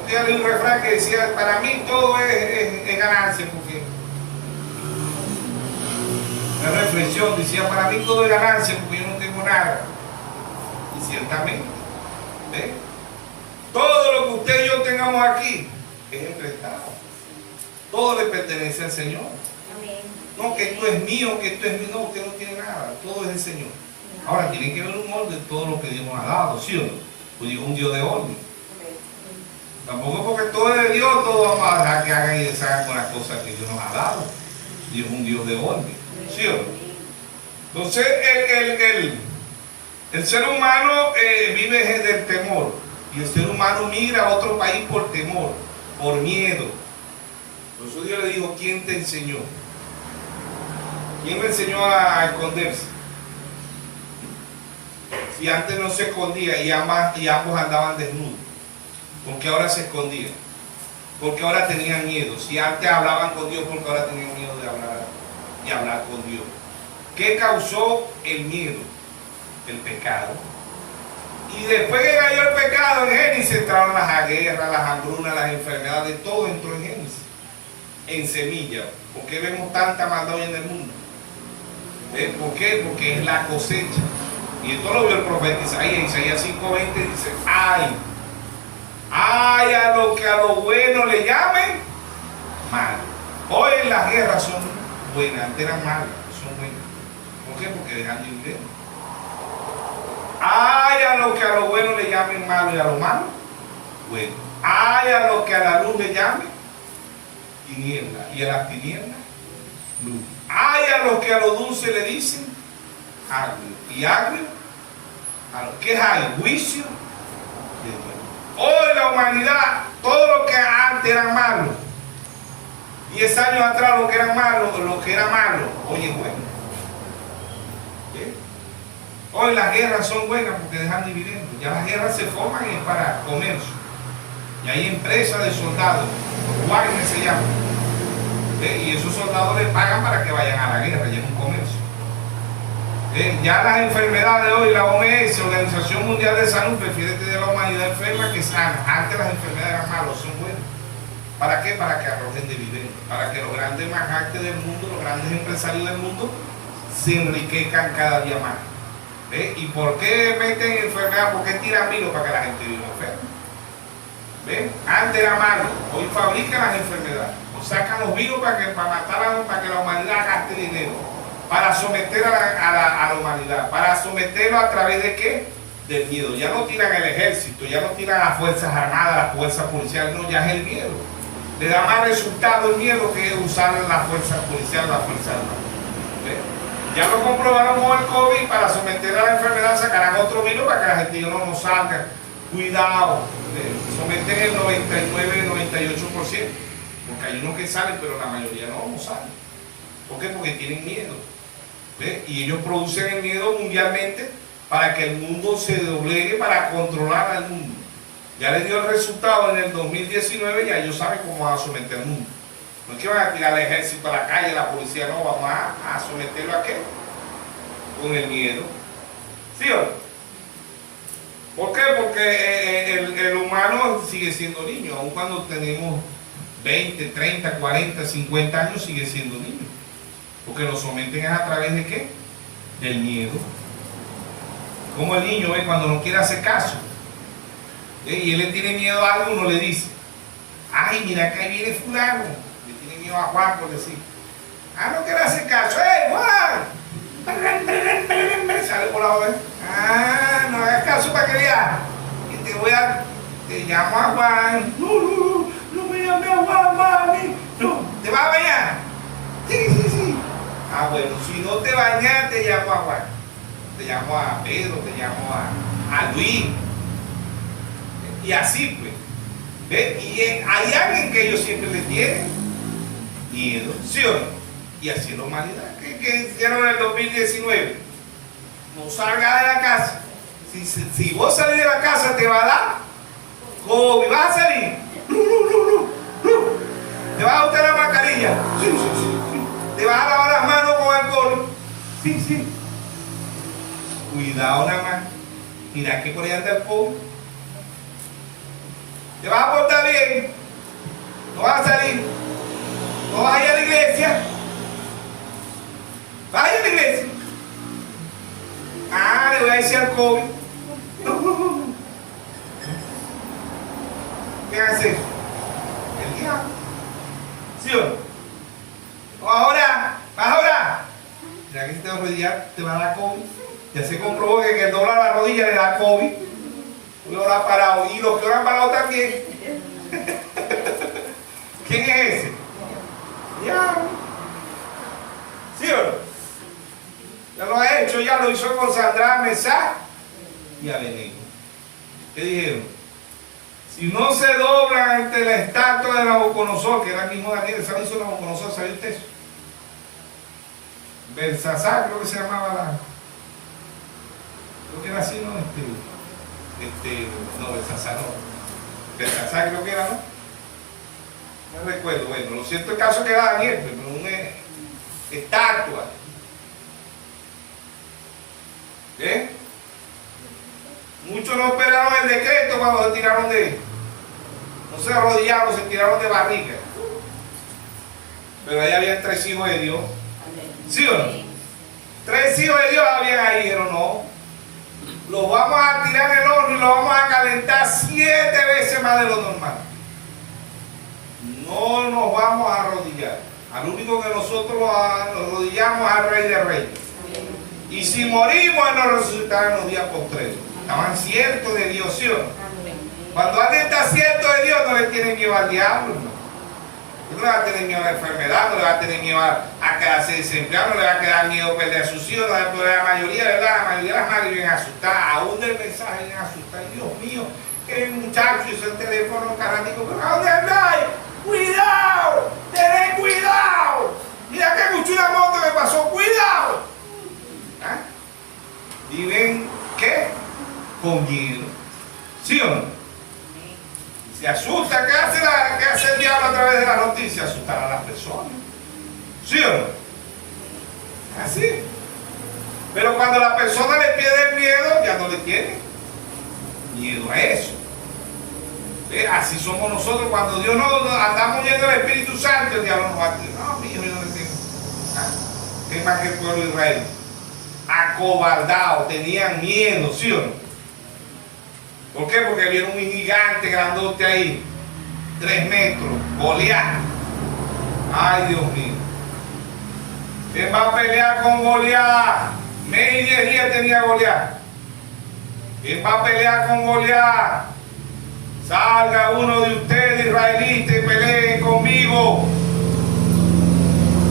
Usted hay un refrán que decía, para mí todo es ganancia, porque la reflexión decía, para mí todo es ganancia porque yo no tengo nada. Y ciertamente, ¿ve? Todo lo que usted y yo tengamos aquí es prestado. Todo le pertenece al Señor. No, que esto es mío, que esto es mío. No, usted no tiene nada. Todo es del Señor. Ahora, tiene que haber un orden de todo lo que Dios nos ha dado, ¿sí o no? Pues Dios es un Dios de orden. Tampoco porque todo es de Dios, todo vamos a dejar que hagan y deshagan con las cosas que Dios nos ha dado. Dios es un Dios de orden, ¿sí o no? Entonces, el ser humano vive del temor. Y el ser humano migra a otro país por temor, por miedo. Por eso Dios le dijo, ¿quién te enseñó? ¿Quién le enseñó a esconderse? Si antes no se escondía y ambos andaban desnudos. Porque ahora se escondían. Porque ahora tenían miedo. Si antes hablaban con Dios, porque ahora tenían miedo de hablar con Dios. ¿Qué causó el miedo? El pecado. Y después que cayó el pecado en Génesis, entraron las guerras, las hambrunas, las enfermedades, todo entró en Génesis. En semilla. ¿Por qué vemos tanta maldad hoy en el mundo? ¿Por qué? Porque es la cosecha. Y esto lo vio el profeta Isaías. Isaías 5:20 dice, ay a lo que a lo bueno le llamen mal. Hoy las guerras son buenas, antes eran malas, son buenas. ¿Por qué? Porque dejan de vivir. Ay a lo que a lo bueno le llamen malo y a lo malo, bueno. Ay a lo que a la luz le llamen tiniebla y a las tinieblas luz. Ay a lo que a lo dulce le dicen agrio. Y agrio, a lo que es al juicio de Dios. Hoy la humanidad, todo lo que antes era malo, 10 años atrás lo que era malo, hoy es bueno. ¿Sí? Hoy las guerras son buenas porque dejan dividendos. Ya las guerras se forman y es para comercio. Y hay empresas de soldados, guardias se llaman. Y esos soldados les pagan para que vayan a la guerra, y es un comercio. Ya las enfermedades de hoy, la OMS, Organización Mundial de Salud, prefiere tener la humanidad enferma que sana. Antes las enfermedades eran malas, son buenas. ¿Para qué? Para que arrojen dividendos, para que los grandes magnate del mundo, los grandes empresarios del mundo, se enriquezcan cada día más. ¿Y por qué meten enfermedad? ¿Por qué tiran virus? Para que la gente viva enferma. ¿Ven? Antes era malo, hoy fabrican las enfermedades, o sacan los virus para matar, para que la humanidad gaste dinero, para someter a la humanidad, para someterlo a través de ¿qué? Del miedo. Ya no tiran el ejército, ya no tiran las fuerzas armadas, las fuerzas policiales, no, ya es el miedo. Le da más resultado el miedo que usar las fuerzas policiales, las fuerzas armadas. ¿Ven? Ya lo comprobaron con el COVID, para someter a la enfermedad sacarán otro virus para que la gente no salga. Cuidado, someten el 99-98%, porque hay unos que salen, pero la mayoría no salen. ¿Por qué? Porque tienen miedo. ¿Ve? Y ellos producen el miedo mundialmente para que el mundo se doblegue, para controlar al mundo. Ya les dio el resultado en el 2019, ya ellos saben cómo van a someter al mundo. No es que van a tirar al ejército a la calle, a la policía, no, vamos a someterlo a ¿qué? Con el miedo. ¿Sí o no? ¿Por qué? Porque el humano sigue siendo niño, aun cuando tenemos 20, 30, 40, 50 años, sigue siendo niño. Porque lo someten a través de ¿qué? Del miedo. Como el niño ve cuando no quiere hacer caso. Y él le tiene miedo a algo, uno le dice, ay, mira que ahí viene fulano. Le tiene miedo a Juan por decir, no quiere hacer caso, Juan. Sale por la oreja. No hagas caso para que veas. Que te llamo a Juan. No me llame a Juan, mami. No, ¿te vas a bañar? Sí. Bueno, si no te bañas, te llamo a Juan. Te llamo a Pedro, te llamo a Luis. Y así pues. ¿Ves? Y hay alguien que ellos siempre le tienen miedo, ¿sí o no? Y así es la humanidad. ¿Qué hicieron en el 2019? No salgas de la casa. Si vos salís de la casa, te va a dar COVID. ¿Vas a salir? ¿Te vas a usar la mascarilla? Sí. ¿Te vas a lavar las manos con alcohol? Sí, sí. Cuidado nada más. Mira que por ahí anda el COVID. Te vas a portar bien. No vas a salir. No vas a ir a la iglesia. Vas a ir a la iglesia. Ah, le voy a decir al COVID. ¿Qué hace? El diablo. ¿Sí o no? Ahora, mira que si te vas a arrodillar, te va a dar COVID. Ya se comprobó que el doblar la rodilla le da COVID. Uno lo ha parado. Y los que lo han parado también. ¿Quién es ese? Ya. ¿Sí o no? Ya lo ha hecho, ya lo hizo con Sandra Mesá y Abednego. ¿Qué dijeron? Si no se doblan ante la estatua de Nabucodonosor, que era el mismo Daniel, ¿sabes? Hizo Nabucodonosor, ¿sabe usted eso? Belsasar, creo que se llamaba creo que era así, ¿no? No, Belsasar no. Belsasar creo que era, ¿no? No recuerdo. Bueno, lo cierto el caso que era Daniel, pero una estatua. ¿Eh? Muchos no esperaron el decreto cuando se tiraron no se arrodillaron, se tiraron de barriga. Pero ahí habían 3 hijos de Dios. ¿Sí o no? 3 hijos de Dios habían ahí, dijeron no. Los vamos a tirar en el horno y los vamos a calentar 7 veces más de lo normal. No nos vamos a arrodillar. Al único que nosotros nos arrodillamos al Rey de Reyes. Y si morimos, Él nos resucitará en los días postreros. Estaban ciertos de Dios, ¿sí o no? Cuando alguien está cierto de Dios, no le tiene miedo al diablo, ¿no? No le va a tener miedo a la enfermedad, no le va a tener miedo a quedarse desempleado, no le va a quedar miedo a perder a sus hijos, no le va a perder la mayoría, ¿verdad? La mayoría de las madres vienen asustadas, aún del mensaje vienen asustadas. Dios mío, que el muchacho hizo el teléfono carrático, pero ¿a dónde andáis? ¡Cuidado! ¡Tened cuidado! Mira que escuché una moto que pasó, ¡cuidado! ¿Ah? ¿Y ven qué? Con miedo. ¿Sí o no? Se asusta, ¿qué hace el diablo a través de la noticia? Asustar a las personas. ¿Sí o no? Así. Pero cuando la persona le pierde el miedo, ya no le tiene miedo a eso. ¿Sí? Así somos nosotros. Cuando Dios nos andamos llenos del Espíritu Santo, el diablo nos va a decir, no, mío, yo no le tengo. ¿Ah? ¿Qué más que el pueblo de Israel? Acobardados, tenían miedo, ¿sí o no? ¿Por qué? Porque vieron un gigante grandote ahí, 3 metros, Goliat. Ay, Dios mío. ¿Quién va a pelear con Goliat? Mes y 10 días tenía Goliat. ¿Quién va a pelear con Goliat? Salga uno de ustedes, israelitas, y peleen conmigo.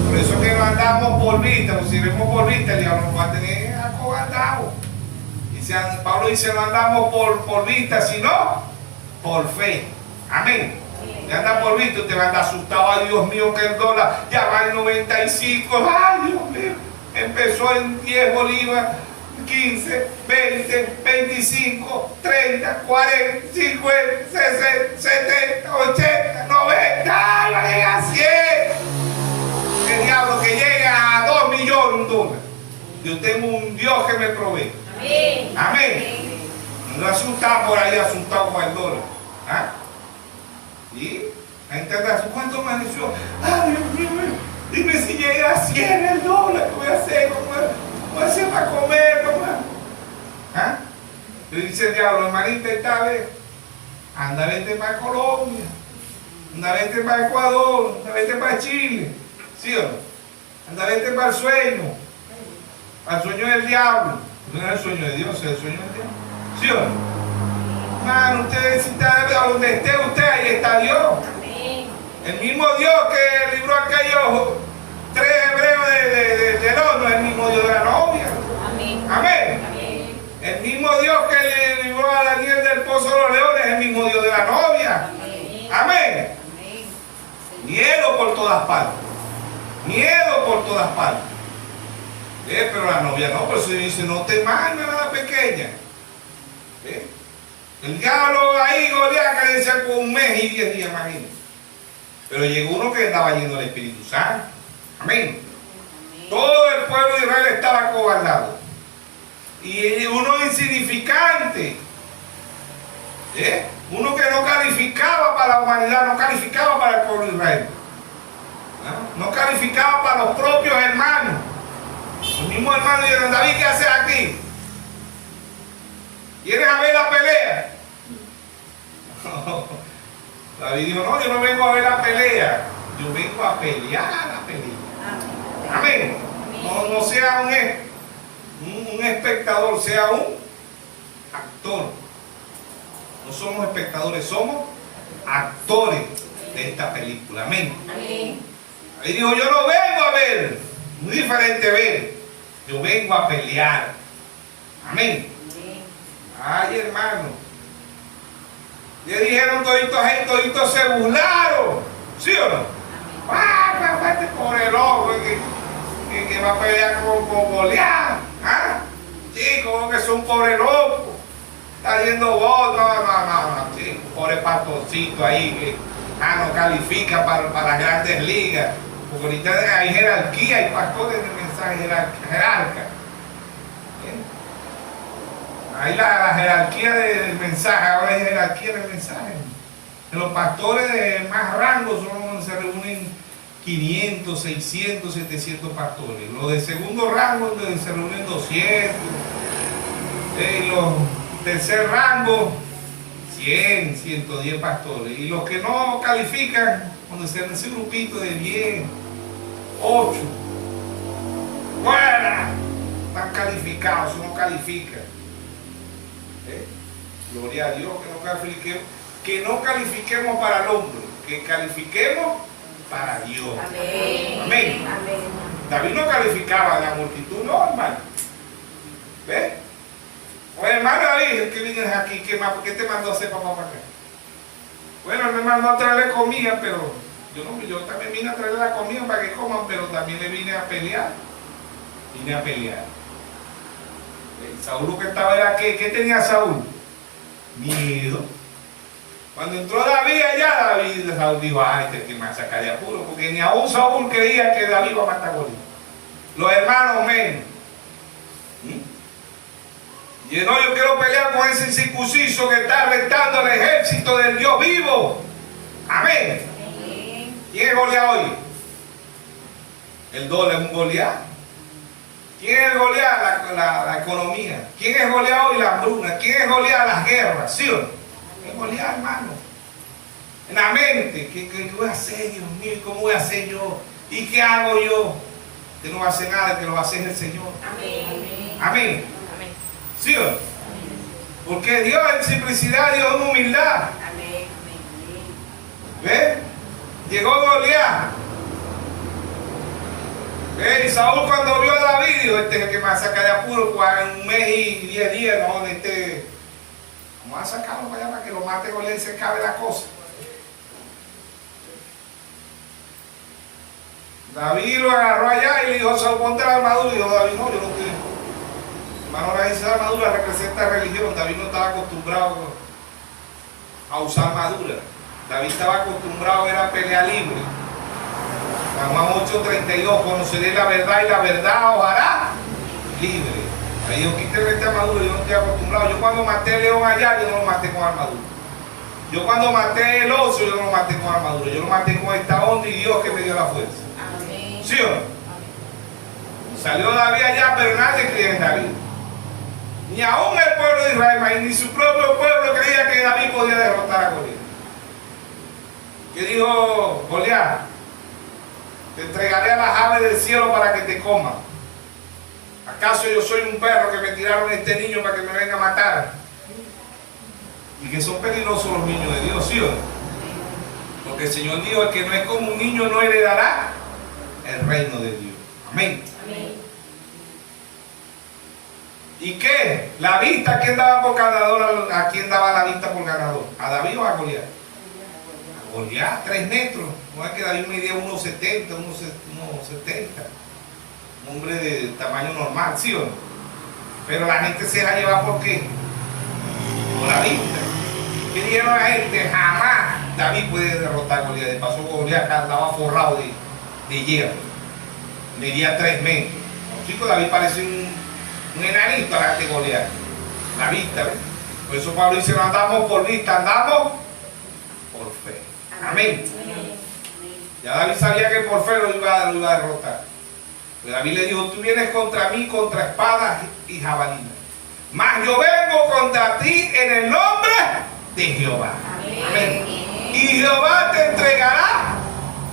Por eso que no andamos por vista, porque si vemos por vista, el diablo nos va a tener acobardados. Pablo dice, no andamos por vista, sino por fe. Amén. Ya anda por vista, usted va a andar asustado. Ay, Dios mío, que el dólar ya va en 95. Ay, Dios mío. Empezó en 10 bolívares, 15, 20, 25, 30, 40, 50, 60, 70, 80, 90. ¡Ay, va a llegar a 100! El diablo que llega a 2 millones de dólares. Yo tengo un Dios que me provee. Amén. Amén. No asustado por ahí, asustado con el dólar. ¿Ah? ¿Sí? La gente anda, ¿cuánto amaneció? Ay, Dios mío, dime si llega a 100 el dólar, ¿qué voy a hacer? ¿Cómo voy a hacer para comer? ¿Ah? Le dice el diablo, hermanita, esta vez, anda, vete para Colombia, anda, vete para Ecuador, anda, vete para Chile. ¿Sí o no? Anda, vete para el sueño del diablo. No es el sueño de Dios, es el sueño del diablo. ¿Sí o no? Hermano, usted necesita, a donde esté usted, ahí está Dios. Amén. El mismo Dios que libró a aquellos 3 hebreos del horno, es el mismo Dios de la novia. Amén. Amén. Amén. El mismo Dios que le libró a Daniel del pozo de los leones, es el mismo Dios de la novia. Amén. Amén. Amén. Miedo por todas partes. Miedo por todas partes. Pero la novia no, pero se dice, no te mames a la pequeña. El diablo ahí, Goliat, que decía con 1 mes y 10 días, imagínate. Pero llegó uno que estaba lleno del Espíritu Santo. Amén. Todo el pueblo de Israel estaba acobardado. Y uno insignificante, uno que no calificaba para la humanidad, no calificaba para el pueblo de Israel, no calificaba para los propios hermanos. Los mismos hermanos dijeron: David, ¿qué haces aquí? ¿Quieres a ver la pelea? David dijo: no, yo no vengo a ver la pelea, yo vengo a pelear la pelea. Amén. No sea un espectador, sea un actor. No somos espectadores, somos actores de esta película. Amén. Y dijo: yo no vengo a ver, muy diferente ver, yo vengo a pelear. Amén. Ay, hermano, le dijeron toditos se burlaron, ¿sí o no? Este pobre loco que va a pelear con Goliat. Sí, como que es un pobre loco, está yendo voz. No, sí, un pobre pastorcito ahí que no califica para las grandes ligas, porque ahorita hay jerarquía, hay pastores de mensaje jerarca. Hay la jerarquía del mensaje, ahora hay jerarquía del mensaje. De los pastores de más rango se reúnen 500, 600, 700 pastores. Los de segundo rango se reúnen 200. Los tercer rango, 100, 110 pastores. Y los que no califican, cuando se ese grupito de 10, 8, ¡fuera! Están calificados, no califican. Gloria a Dios, que no califiquemos para el hombre, que califiquemos para Dios. Amén. David no calificaba a la multitud, no, hermano. ¿Ves? Oye, hermano David, ¿qué vienes aquí? ¿Qué te mandó a hacer papá para acá? Bueno, él me mandó a traerle comida, pero yo también vine a traerle la comida para que coman, pero también le vine a pelear. Vine a pelear. Saúl lo que estaba era ¿qué tenía Saúl? Miedo. Cuando entró David allá, Saúl dijo: ay, este que me va a sacar de apuro, porque ni aún Saúl creía que David iba a matar a Goliat. Los hermanos menos. Y no, yo quiero pelear con ese incircunciso que está retando al ejército del Dios vivo. Amén. ¿Quién es Goliat hoy? El dólar es un Goliat. ¿Quién es Goliat? La economía. ¿Quién es Goliat hoy? La hambruna. ¿Quién es Goliat? Las guerras. ¿Sí o no? Es Goliat, hermano. En la mente. ¿Qué voy a hacer, Dios mío? ¿Cómo voy a hacer yo? ¿Y qué hago yo? Que no va a hacer nada, que lo va a hacer el Señor. Amén. Amén. ¿Sí o no? Porque Dios en simplicidad, Dios en humildad. Amén. ¿Ves? Llegó Goliat. Y Saúl cuando vio a David dijo: este es el que me va a sacar de apuro, en un mes y 10 días, no, vamos a sacarlo para allá para que lo mate Goliat y se acabe la cosa. David lo agarró allá y le dijo: Saúl, ponte la armadura. Y dijo David: no, yo no estoy. Hermano, ahora esa armadura representa religión. David no estaba acostumbrado a usar armadura. David estaba acostumbrado a pelear libre. Juan 8:32, conoceré la verdad y la verdad os hará libre. Ahí dijo: quíteme esta armadura, yo no estoy acostumbrado. Yo cuando maté el león allá, yo no lo maté con armadura. Yo cuando maté el oso, yo no lo maté con armadura. Yo lo maté con esta onda y Dios que me dio la fuerza. Amén. ¿Sí o no? Salió David allá, pero nadie creía en David. Ni aún el pueblo de Israel, ni su propio pueblo creía que David podía derrotar a Goliat. ¿Qué dijo Goliat? Te entregaré a las aves del cielo para que te coman. ¿Acaso yo soy un perro que me tiraron este niño para que me venga a matar? Y que son peligrosos los niños de Dios, ¿sí o no? Porque el Señor dijo: el que no es como un niño no heredará el reino de Dios. Amén. Amén. ¿Y qué? La vista, ¿quién daba por ganador? ¿A quién daba la vista por ganador? ¿A David o a Goliat? A Goliat, 3 metros. No es que David medía 1,70, 1,70. Un hombre de tamaño normal, ¿sí o no? Pero la gente se la lleva ¿por qué? Por la vista. ¿Qué dijeron a la gente? Jamás David puede derrotar a Goliat. De paso, Goliat estaba forrado de hierro. medía 3 metros. Chicos, David parece un enanito a la que Goliat. La vista, ¿ves? Por eso Pablo dice, no andamos por vista, andamos por fe. Amén. Ya David sabía que por fe lo iba a derrotar. Pero David le dijo, tú vienes contra mí, contra espadas y jabalinas. Mas yo vengo contra ti en el nombre de Jehová. Amén. Y Jehová te entregará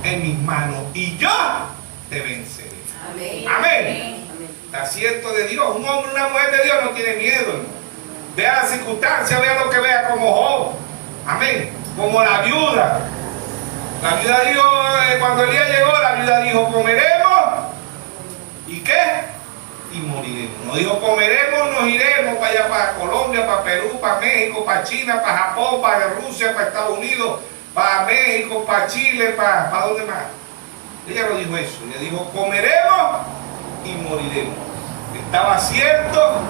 en mis manos y yo te venceré. Amén. Está cierto de Dios. Un hombre, una mujer de Dios no tiene miedo, hermano. Vea las circunstancias, vea lo que vea como Job. Amén. Como la viuda. La viuda dijo, cuando Elías llegó, la viuda dijo, comeremos. ¿Y qué? Y moriremos. No dijo comeremos, nos iremos para allá, para Colombia, para Perú, para México, para China, para Japón, para Rusia, para Estados Unidos, para México, para Chile, para ¿dónde más? Ella no dijo eso. Ella dijo comeremos y moriremos. Estaba cierto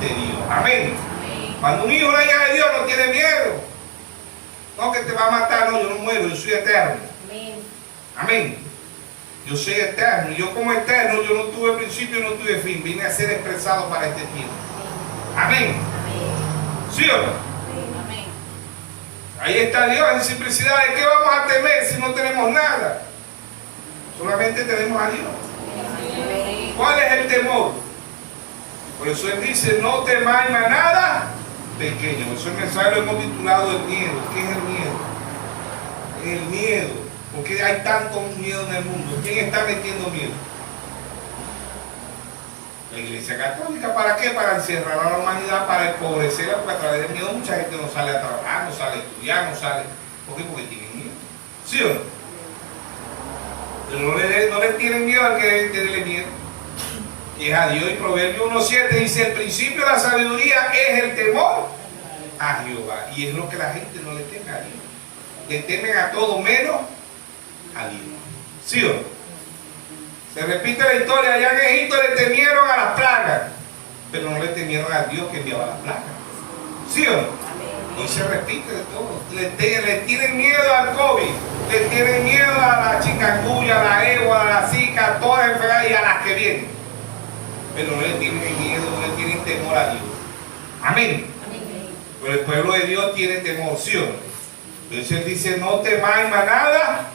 de Dios. Amén. Cuando un hijo no llega de Dios no tiene miedo. No, que te va a matar, no, yo no muero, yo soy eterno. Amén. Yo soy eterno. Y yo como eterno, yo no tuve principio, no tuve fin. Vine a ser expresado para este tiempo. Amén. ¿Sí o no? Amén. Ahí está Dios en simplicidad. ¿De qué vamos a temer si no tenemos nada? Solamente tenemos a Dios. ¿Cuál es el temor? Por eso Él dice, no temáis manada pequeña. Por eso el mensaje lo hemos titulado el miedo. ¿Qué es el miedo? El miedo. ¿Por qué hay tanto miedo en el mundo? ¿Quién está metiendo miedo? La Iglesia Católica. ¿Para qué? Para encerrar a la humanidad, para empobrecerla, porque a través del miedo mucha gente no sale a trabajar, no sale a estudiar, no sale. ¿Por qué? Porque tienen miedo. ¿Sí o no? Pero no le tienen miedo al que tiene miedo. Y es a Dios. Y Proverbio 1.7 dice, el principio de la sabiduría es el temor a Jehová. Y es lo que la gente no le teme a Dios. Le temen a todo menos a Dios. ¿Sí o no? Se repite la historia. Allá en Egipto le temieron a las plagas, pero no le temieron a Dios que enviaba las plagas. ¿Sí o no? Y se repite de todo. Le tienen miedo al COVID, le tienen miedo a la chikungunya, a la ébola, a la zika, a todas las enfermedades y a las que vienen. Pero no le tienen miedo, no le tienen temor a Dios. Amén. Pero el pueblo de Dios tiene temor, ¿sí o no? Entonces Él dice, no temáis manada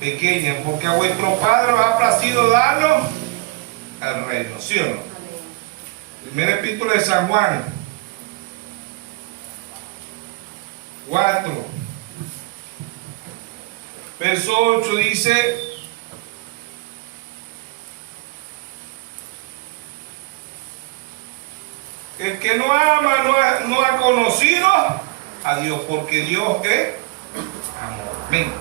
pequeña, porque a vuestro Padre os ha placido darnos el reino, ¿sí o no? Primera epístola de San Juan 4, verso 8 dice, el que no ama no ha conocido a Dios, porque Dios es amor. Amén.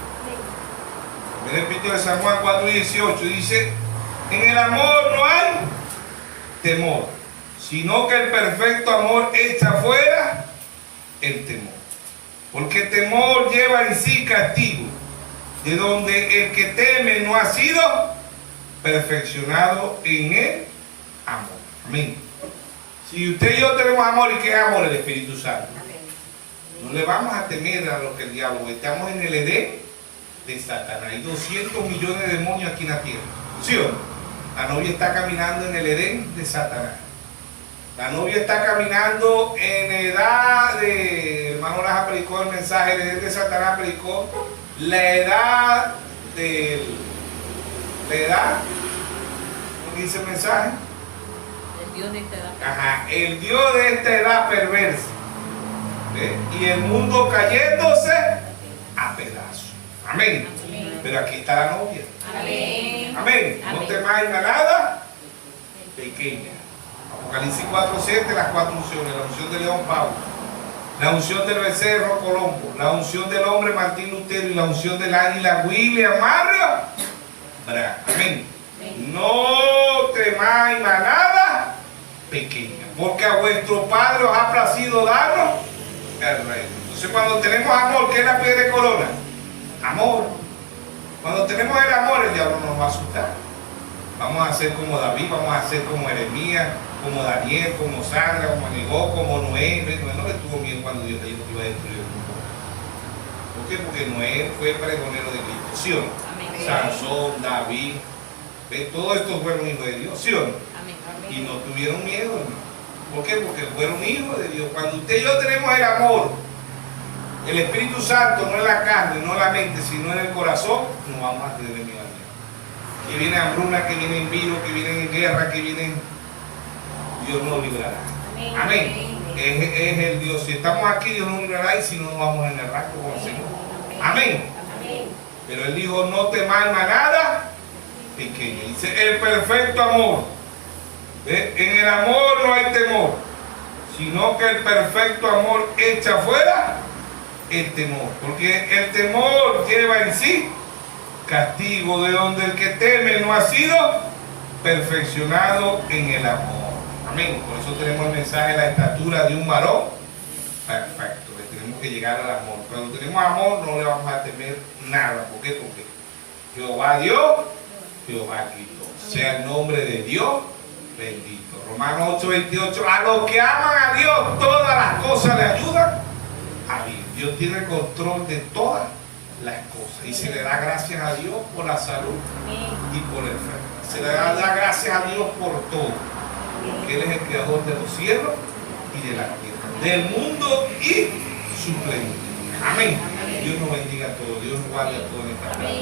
El epístola de San Juan 4:18 dice, en el amor no hay temor, sino que el perfecto amor echa fuera el temor. Porque el temor lleva en sí castigo, de donde el que teme no ha sido perfeccionado en el amor. Amén. Si usted y yo tenemos amor, ¿y qué es amor? El Espíritu Santo. No le vamos a temer a lo que el diablo. Estamos en el Edén de Satanás. Hay 200 millones de demonios aquí en la tierra. ¿Sí o no? La novia está caminando en el Edén de Satanás. La novia está caminando en edad de... Hermano Laja predicó el mensaje, el Edén de Satanás predicó la edad de... ¿La edad? ¿Cómo dice el mensaje? El Dios de esta edad. Ajá, el Dios de esta edad perversa. ¿Ve? Y el mundo cayéndose a pedazos. Amén. Amén. Pero aquí está la novia. Amén. Amén. No temáis nada pequeña. Apocalipsis 4:7, las 4 unciones. La unción de León Pablo, la unción del becerro Colombo, la unción del hombre Martín Lutero y la unción del águila William Mario Branham. Amén. No temáis nada pequeña, porque a vuestro Padre os ha placido darnos el reino. Entonces cuando tenemos amor, ¿qué es la piedra de corona? Amor. Cuando tenemos el amor, el diablo no nos va a asustar. Vamos a ser como David, vamos a ser como Jeremías, como Daniel, como Sandra, como Negó, como Noé. Noé no le tuvo miedo cuando Dios le dijo que iba a destruir el mundo. ¿Por qué? Porque Noé fue pregonero de Cristo. ¿Sí o no? Sansón, David, ¿Ve? Todos estos fueron hijos de Dios, ¿sí o no? Amén. Y no tuvieron miedo, hermano. ¿Por qué? Porque fueron hijos de Dios. Cuando usted y yo tenemos el amor, el Espíritu Santo, no en la carne, no en la mente, sino en el corazón, no vamos a tener miedo a Dios. Que viene hambruna, que viene virus, que viene guerra, que viene... Dios nos librará. Amén. Es el Dios. Si estamos aquí, Dios nos librará, y si no, nos vamos en el rasgo con el Señor. Amén. Pero Él dijo, no temas manada pequeña. Dice, el perfecto amor. ¿Ve? En el amor no hay temor, sino que el perfecto amor echa fuera el temor. Porque el temor lleva en sí castigo, de donde el que teme no ha sido perfeccionado en el amor. Amén. Por eso tenemos el mensaje de la estatura de un varón perfecto. Que tenemos que llegar al amor. Cuando tenemos amor no le vamos a temer nada. ¿Por qué? Porque Jehová dio, Jehová quitó. Sea el nombre de Dios bendito. Romanos 8:28. A los que aman a Dios, todas las cosas le ayudan a bien. Dios tiene el control de todas las cosas. Y se le da gracias a Dios por la salud y por el enfermedad. Se le da gracias a Dios por todo. Porque Él es el creador de los cielos y de la tierra, del mundo y su plenitud. Amén. Dios nos bendiga a todos. Dios nos guarde a todos en esta palabra.